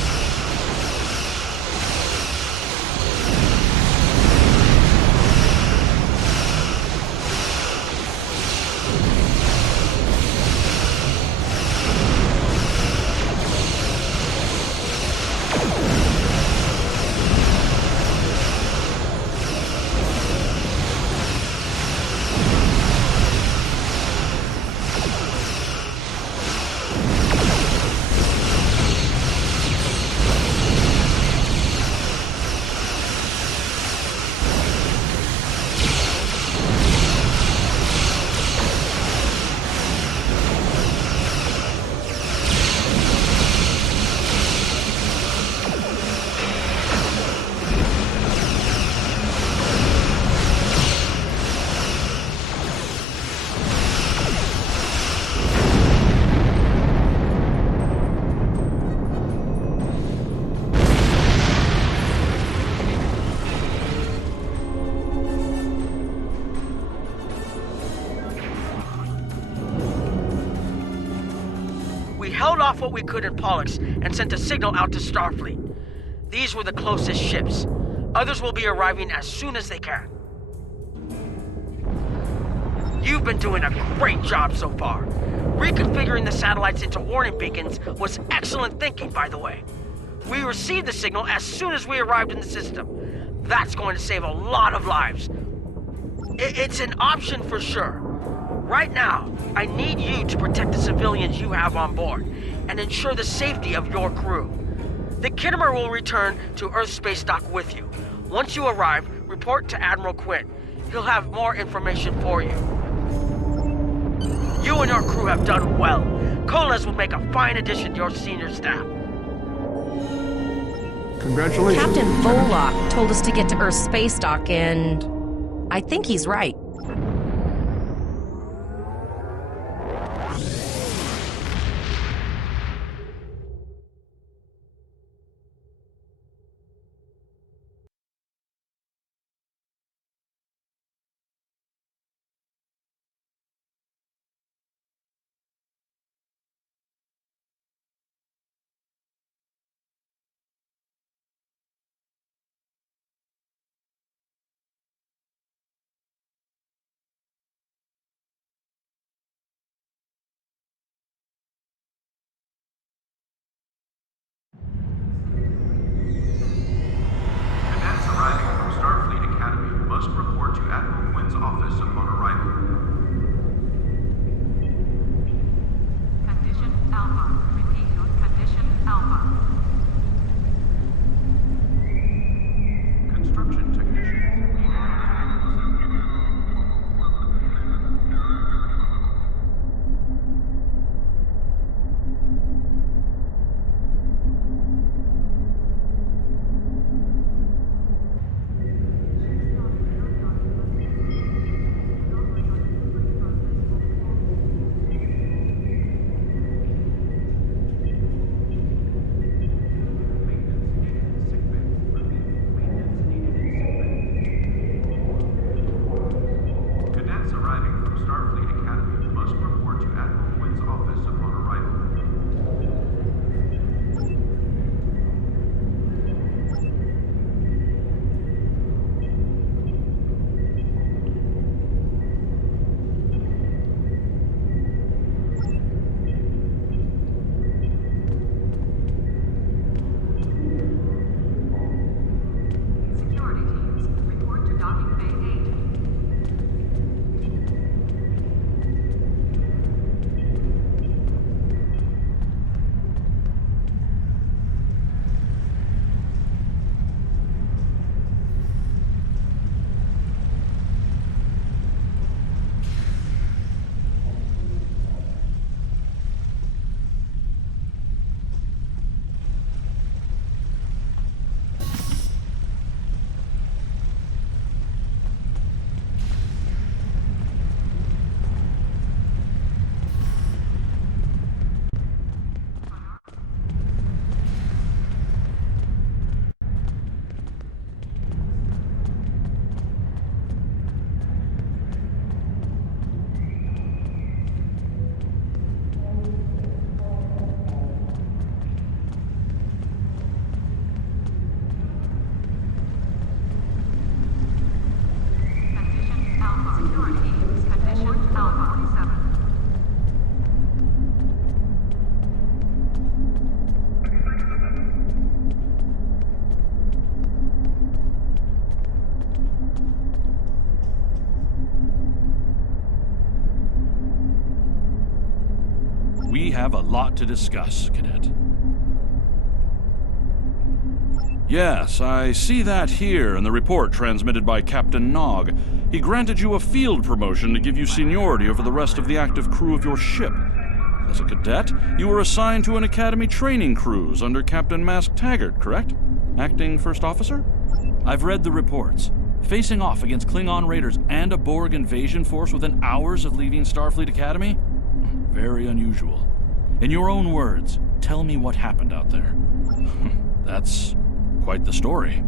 We held off what we could in Pollux and sent a signal out to Starfleet. These were the closest ships. Others will be arriving as soon as they can. You've been doing a great job so far. Reconfiguring the satellites into warning beacons was excellent thinking, by the way. We received the signal as soon as we arrived in the system. That's going to save a lot of lives. It's an option for sure. Right now, I need you to protect the civilians you have on board and ensure the safety of your crew. The Kittimer will return to Earth Space Dock with you. Once you arrive, report to Admiral Quinn. He'll have more information for you. You and your crew have done well. Koles will make a fine addition to your senior staff. Congratulations. Captain Volok told us to get to Earth Space Dock, and I think he's right. We have a lot to discuss, Cadet. Yes, I see that here in the report transmitted by Captain Nog. He granted you a field promotion to give you seniority over the rest of the active crew of your ship. As a cadet, you were assigned to an Academy training cruise under Captain Mask Taggart, correct? Acting First Officer? I've read the reports. Facing off against Klingon raiders and a Borg invasion force within hours of leaving Starfleet Academy? Very unusual. In your own words, tell me what happened out there. That's quite the story.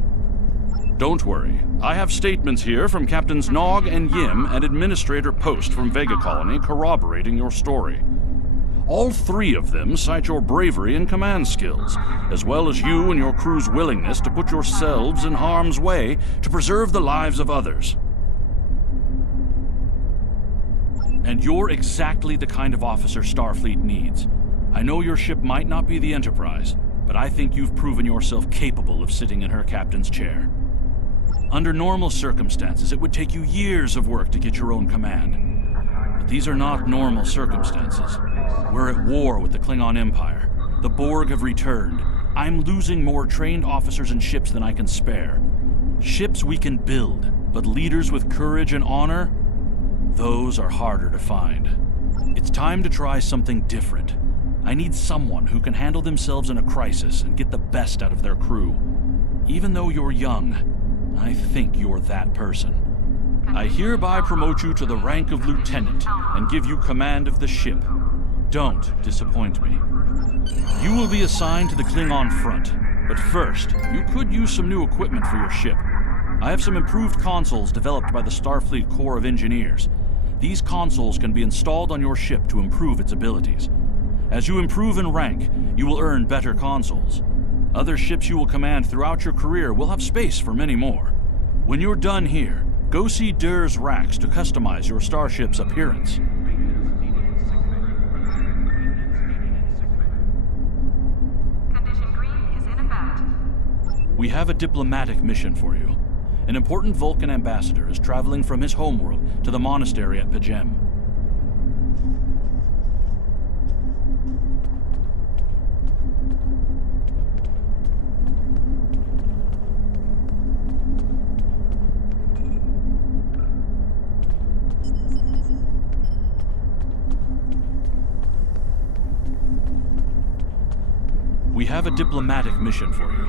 Don't worry. I have statements here from Captains Nog and Yim and Administrator Post from Vega Colony corroborating your story. All three of them cite your bravery and command skills, as well as you and your crew's willingness to put yourselves in harm's way to preserve the lives of others. And you're exactly the kind of officer Starfleet needs. I know your ship might not be the Enterprise, but I think you've proven yourself capable of sitting in her captain's chair. Under normal circumstances, it would take you years of work to get your own command. But these are not normal circumstances. We're at war with the Klingon Empire. The Borg have returned. I'm losing more trained officers and ships than I can spare. Ships we can build, but leaders with courage and honor? Those are harder to find. It's time to try something different. I need someone who can handle themselves in a crisis and get the best out of their crew. Even though you're young, I think you're that person. I hereby promote you to the rank of lieutenant and give you command of the ship. Don't disappoint me. You will be assigned to the Klingon front, but first, you could use some new equipment for your ship. I have some improved consoles developed by the Starfleet Corps of Engineers. These consoles can be installed on your ship to improve its abilities. As you improve in rank, you will earn better consoles. Other ships you will command throughout your career will have space for many more. When you're done here, go see Dur's racks to customize your starship's appearance. We have a diplomatic mission for you. An important Vulcan ambassador is traveling from his homeworld to the monastery at P'Jem. We have a diplomatic mission for you.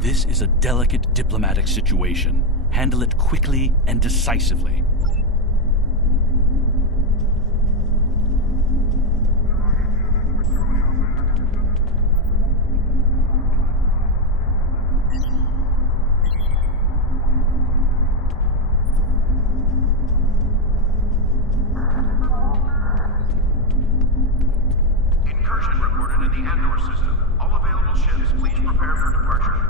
This is a delicate diplomatic situation. Handle it quickly and decisively. Incursion reported in the Endor system. All available ships, please prepare for departure.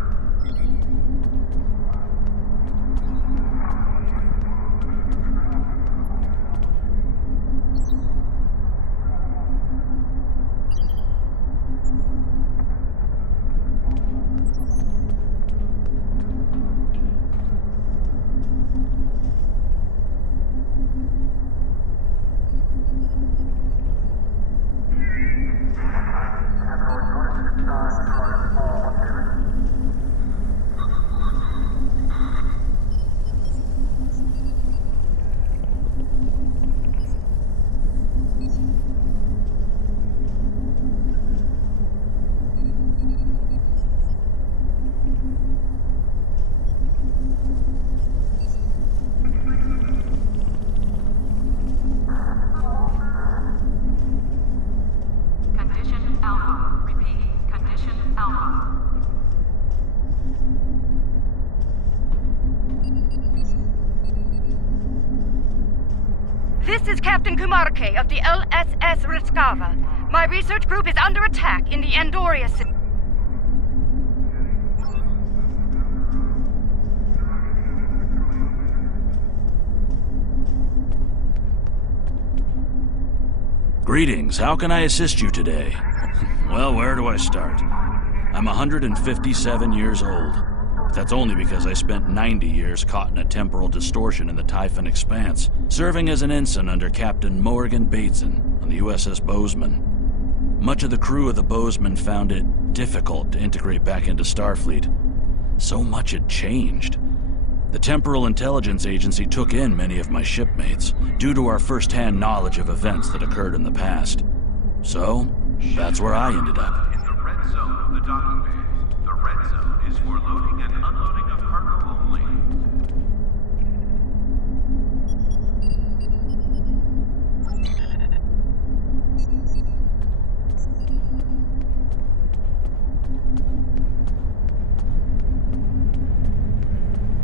This is Captain Kumarke of the LSS Riskava. My research group is under attack in the Andoria system. Greetings, how can I assist you today? Well, where do I start? I'm 157 years old. But that's only because I spent 90 years caught in a temporal distortion in the Typhon Expanse, serving as an ensign under Captain Morgan Bateson on the USS Bozeman. Much of the crew of the Bozeman found it difficult to integrate back into Starfleet. So much had changed. The Temporal Intelligence Agency took in many of my shipmates, due to our first-hand knowledge of events that occurred in the past. So, that's where I ended up. In the red zone of the docking bays. The red zone is for loading and unloading of cargo only.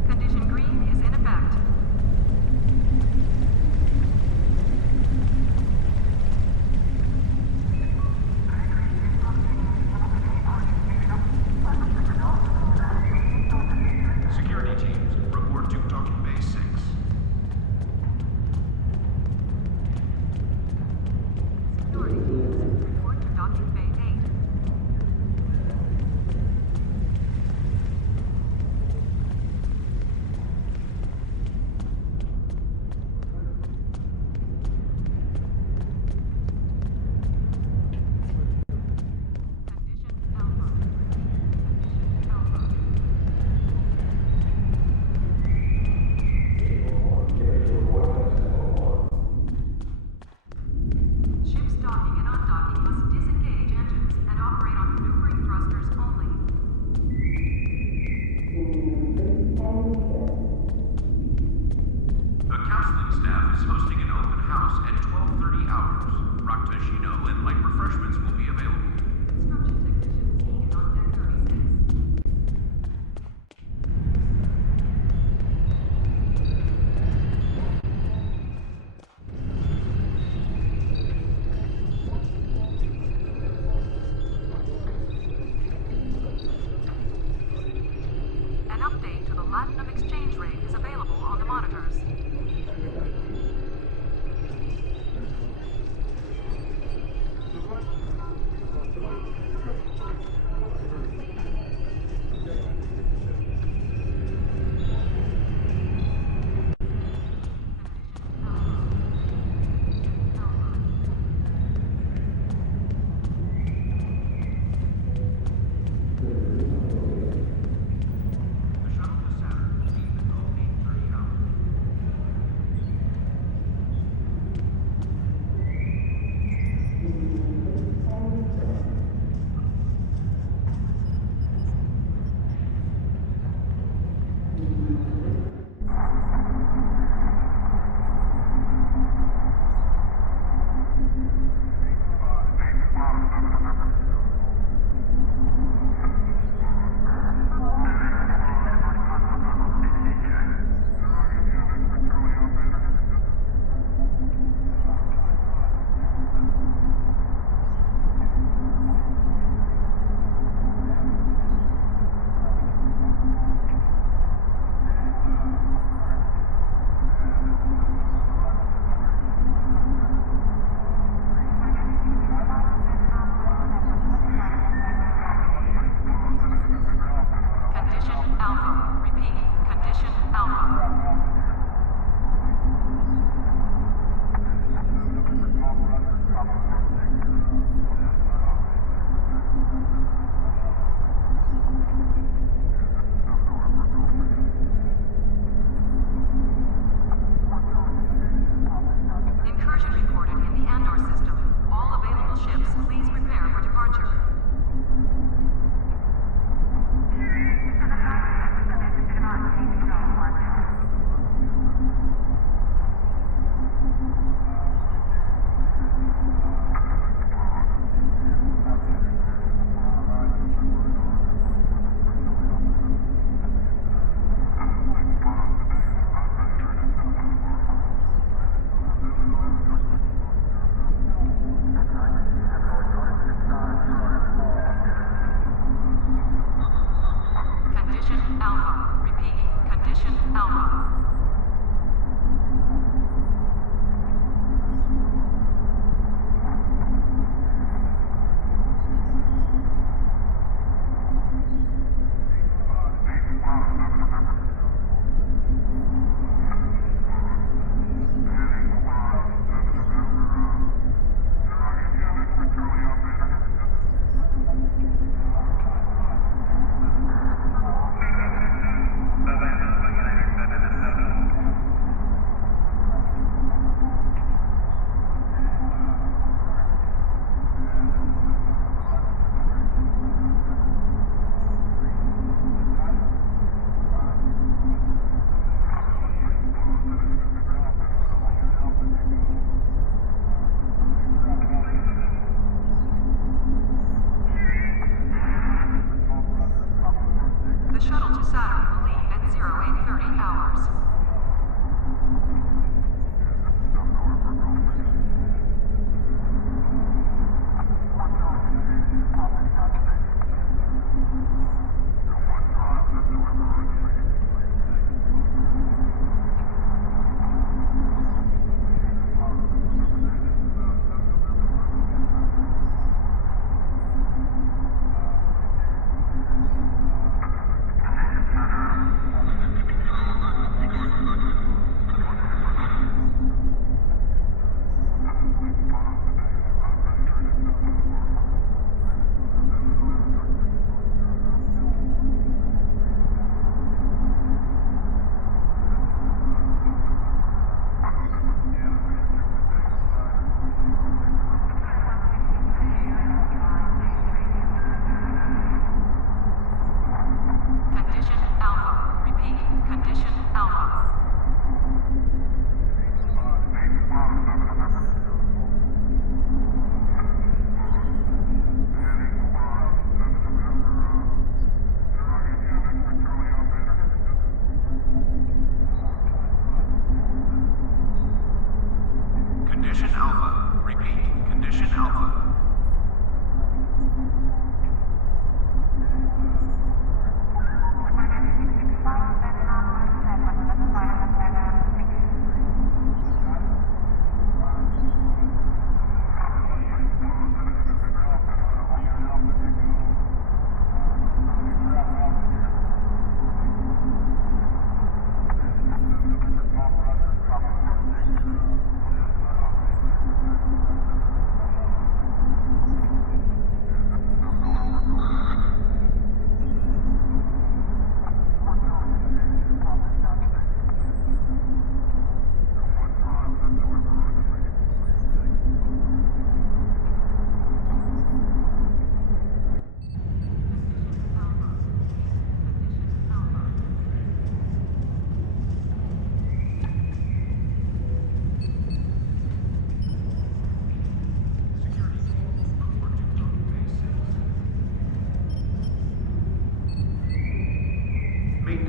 Condition green is in effect. Security teams, report to docking bay 6. Security teams, report to docking bay 8. Ships docking and undocking must disengage engines and operate on maneuvering thrusters only. The counseling staff is hosting an open house at 12:30 hours. Rakta and light refreshments will be available. Construction technicians needed on deck 36. An update to the Latinum exchange rate is available on the monitors. The shuttle to Saturn will leave at 08:30 hours.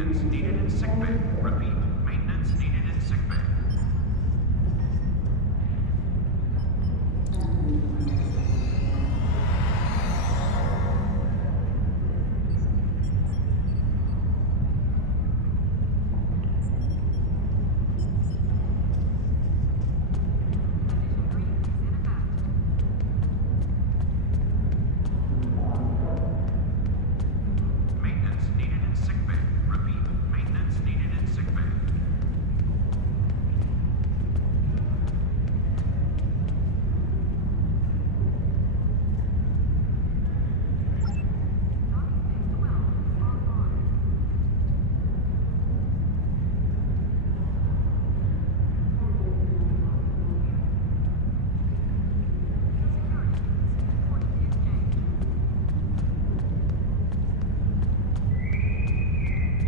Maintenance needed in sickbay. Repeat, maintenance needed in sickbay. Maintenance needed in sickbay. Repeat, maintenance needed in sickbay.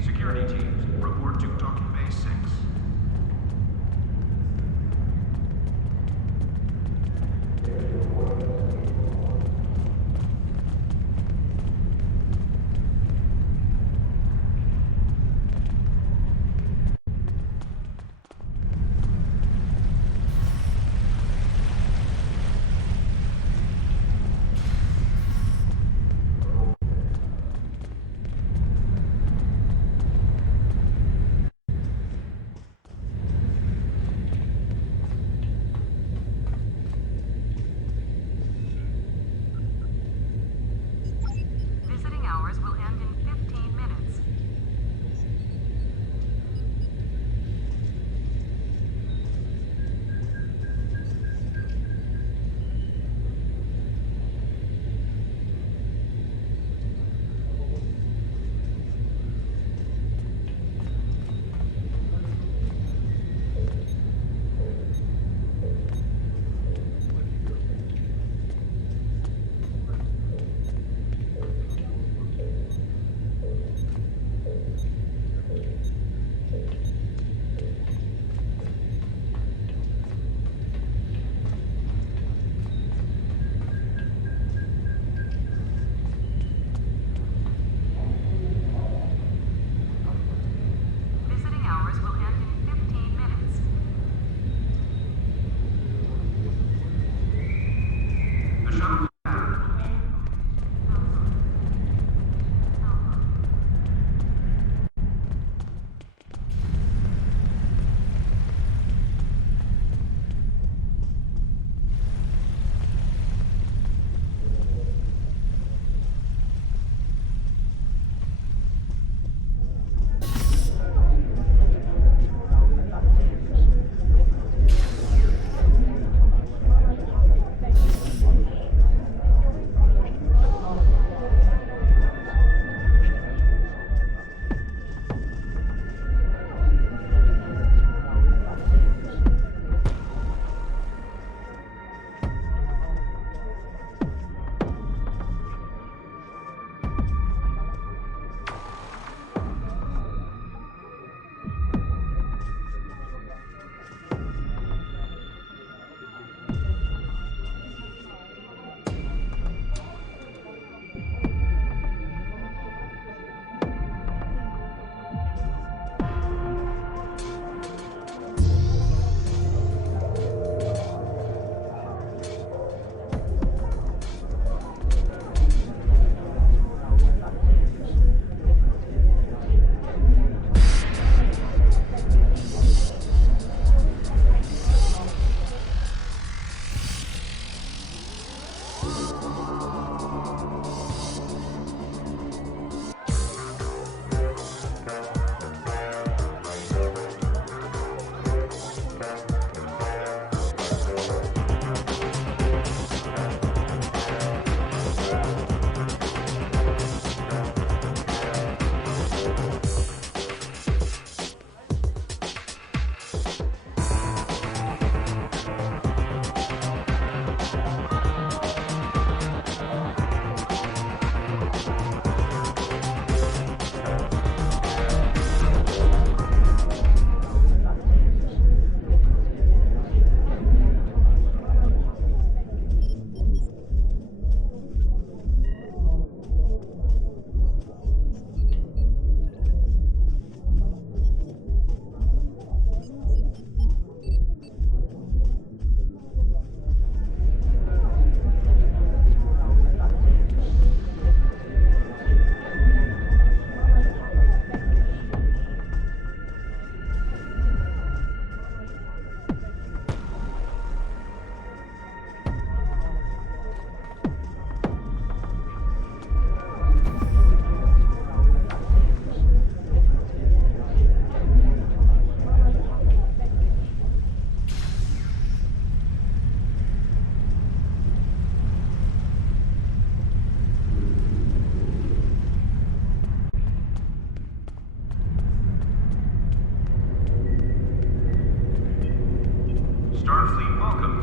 Security teams, report to docking bay 6.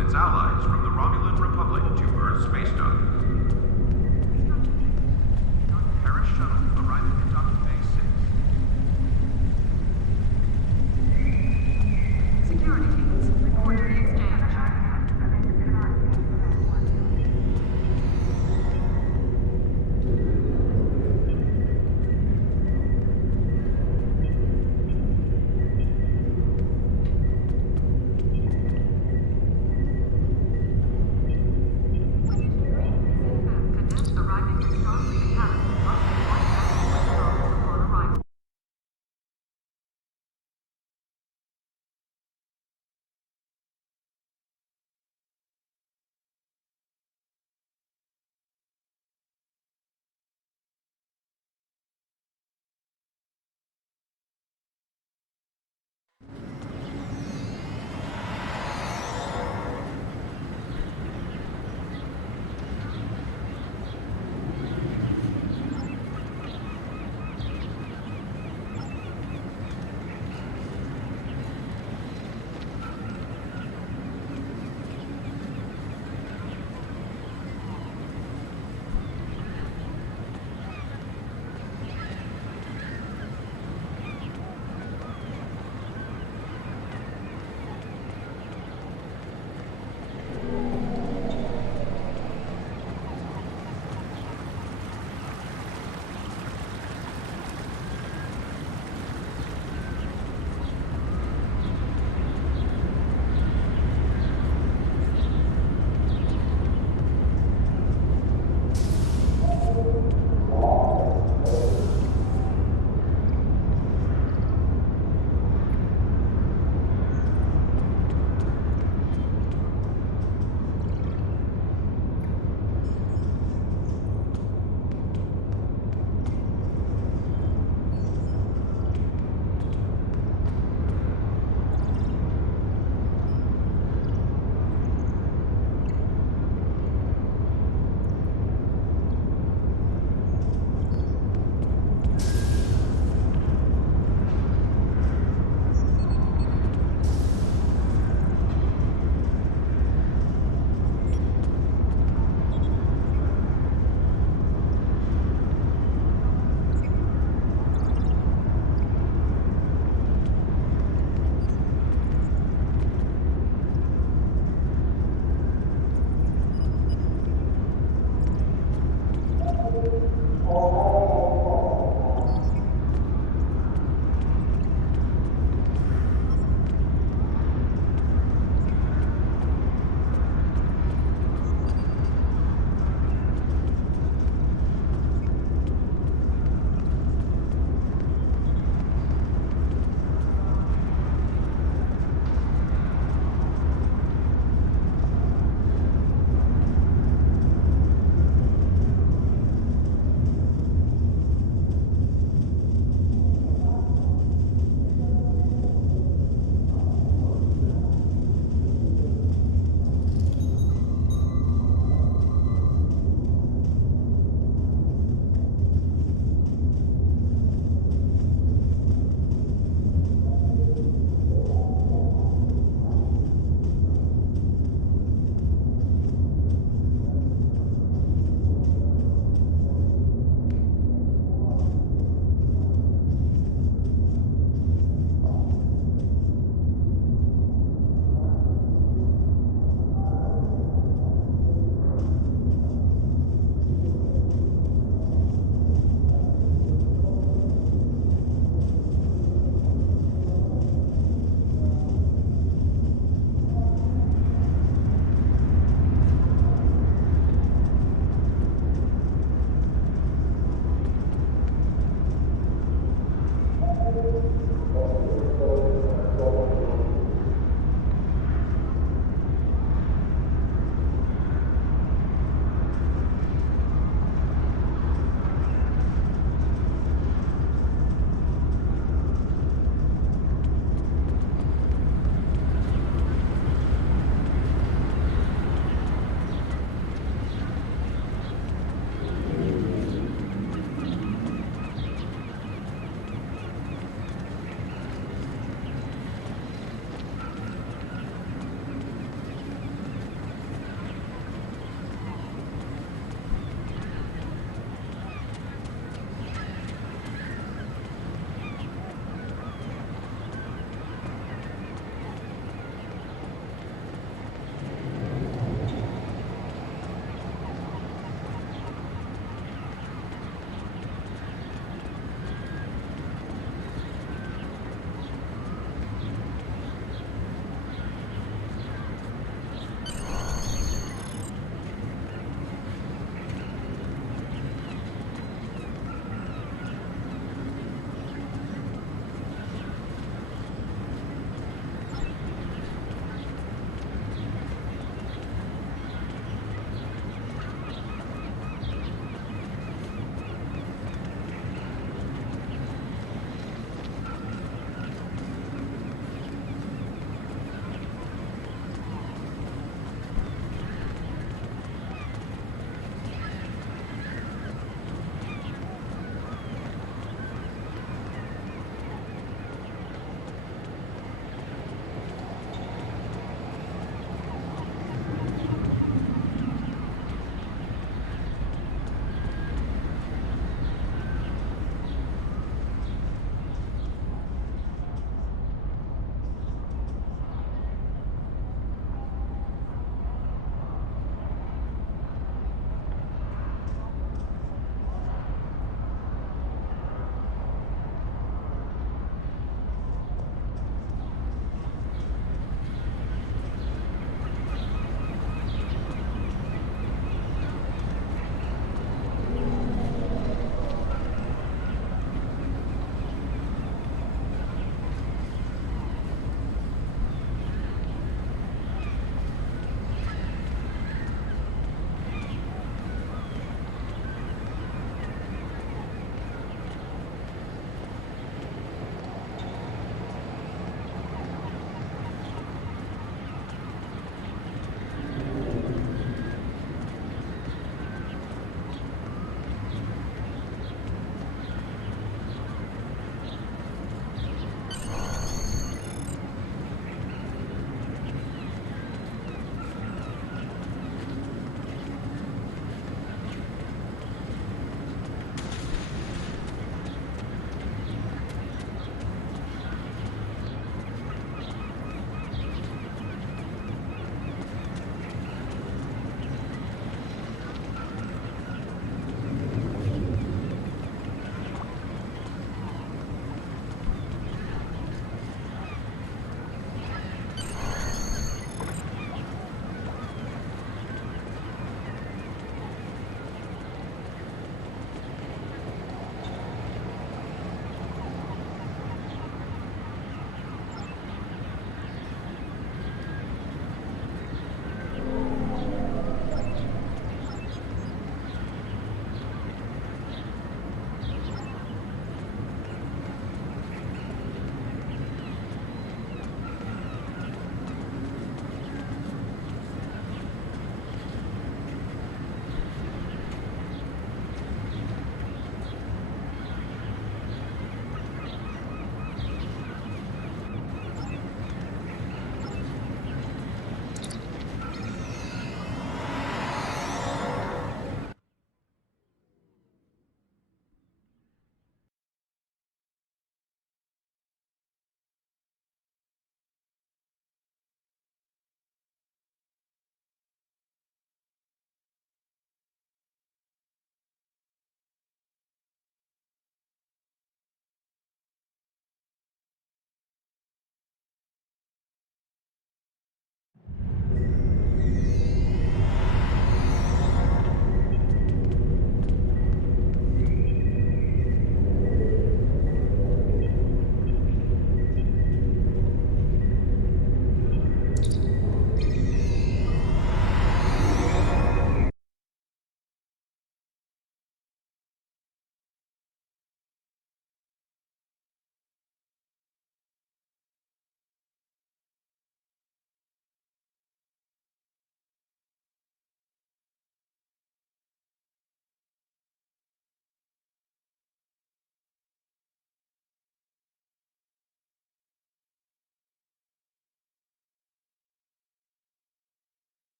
its allies from the Romulan Republic to Earth's space dock. Paris shuttle arriving at docking bay 6. Security teams, report to the exchange.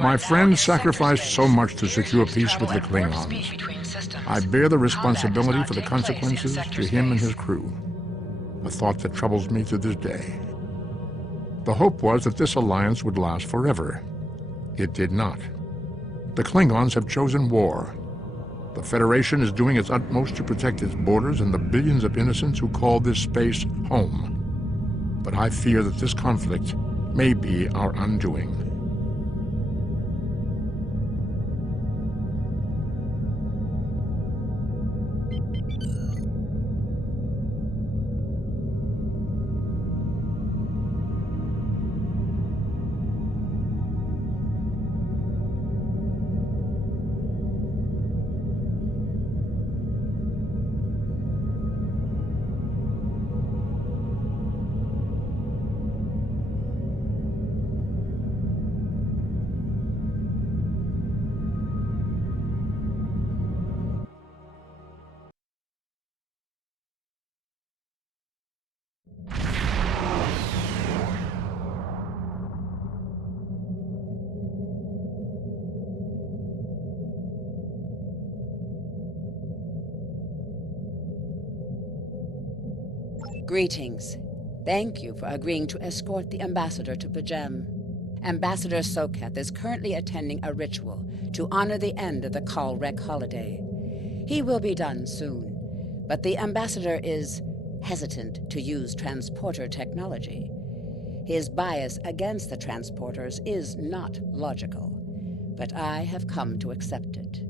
My friend sacrificed so much to secure peace with the Klingons. I bear the responsibility for the consequences to him and his crew. A thought that troubles me to this day. The hope was that this alliance would last forever. It did not. The Klingons have chosen war. The Federation is doing its utmost to protect its borders and the billions of innocents who call this space home. But I fear that this conflict may be our undoing. Greetings. Thank you for agreeing to escort the ambassador to Pajem. Ambassador Soketh is currently attending a ritual to honor the end of the Kalrek holiday. He will be done soon, but the ambassador is hesitant to use transporter technology. His bias against the transporters is not logical, but I have come to accept it.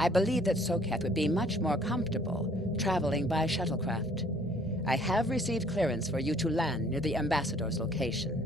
I believe that Soketh would be much more comfortable traveling by shuttlecraft. I have received clearance for you to land near the ambassador's location.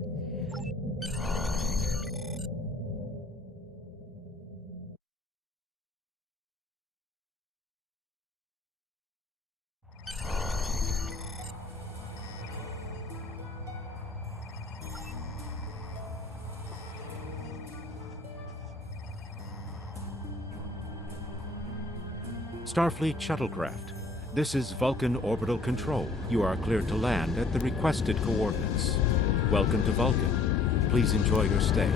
Starfleet Shuttlecraft. This is Vulcan Orbital Control. You are cleared to land at the requested coordinates. Welcome to Vulcan. Please enjoy your stay.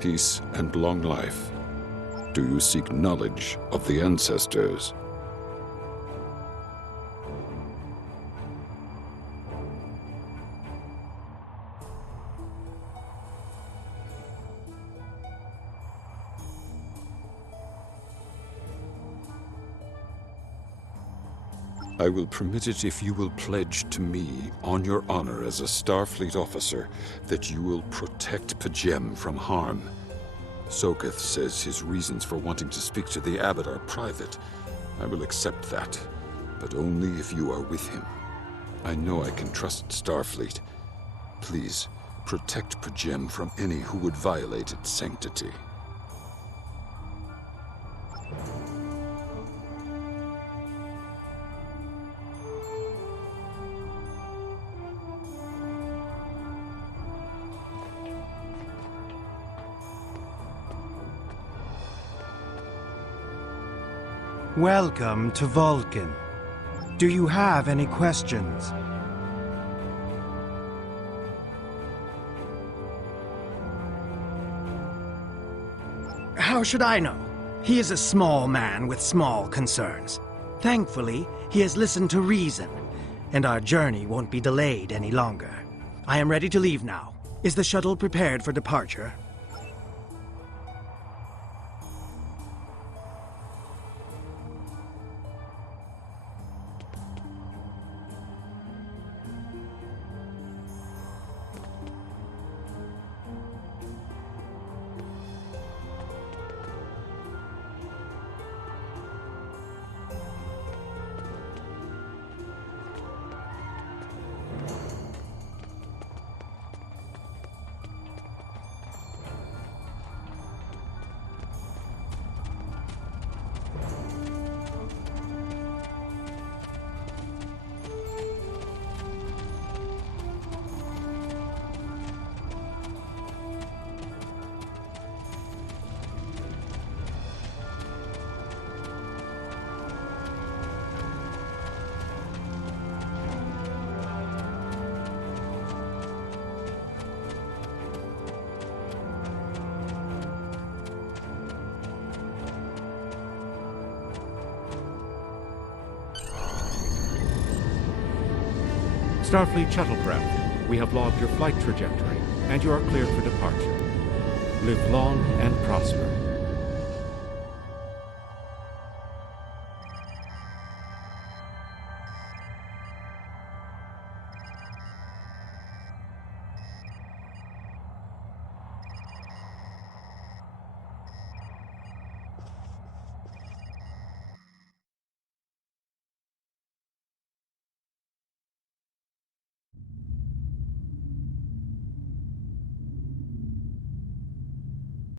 Peace and long life. Do you seek knowledge of the ancestors? I will permit it if you will pledge to me, on your honor as a Starfleet officer, that you will protect P'Jem from harm. Sokath says his reasons for wanting to speak to the Abbot are private. I will accept that, but only if you are with him. I know I can trust Starfleet. Please, protect P'Jem from any who would violate its sanctity. Welcome to Vulcan. Do you have any questions? How should I know? He is a small man with small concerns. Thankfully, he has listened to reason, and our journey won't be delayed any longer. I am ready to leave now. Is the shuttle prepared for departure? Starfleet shuttlecraft, we have logged your flight trajectory, and you are cleared for departure. Live long and prosper.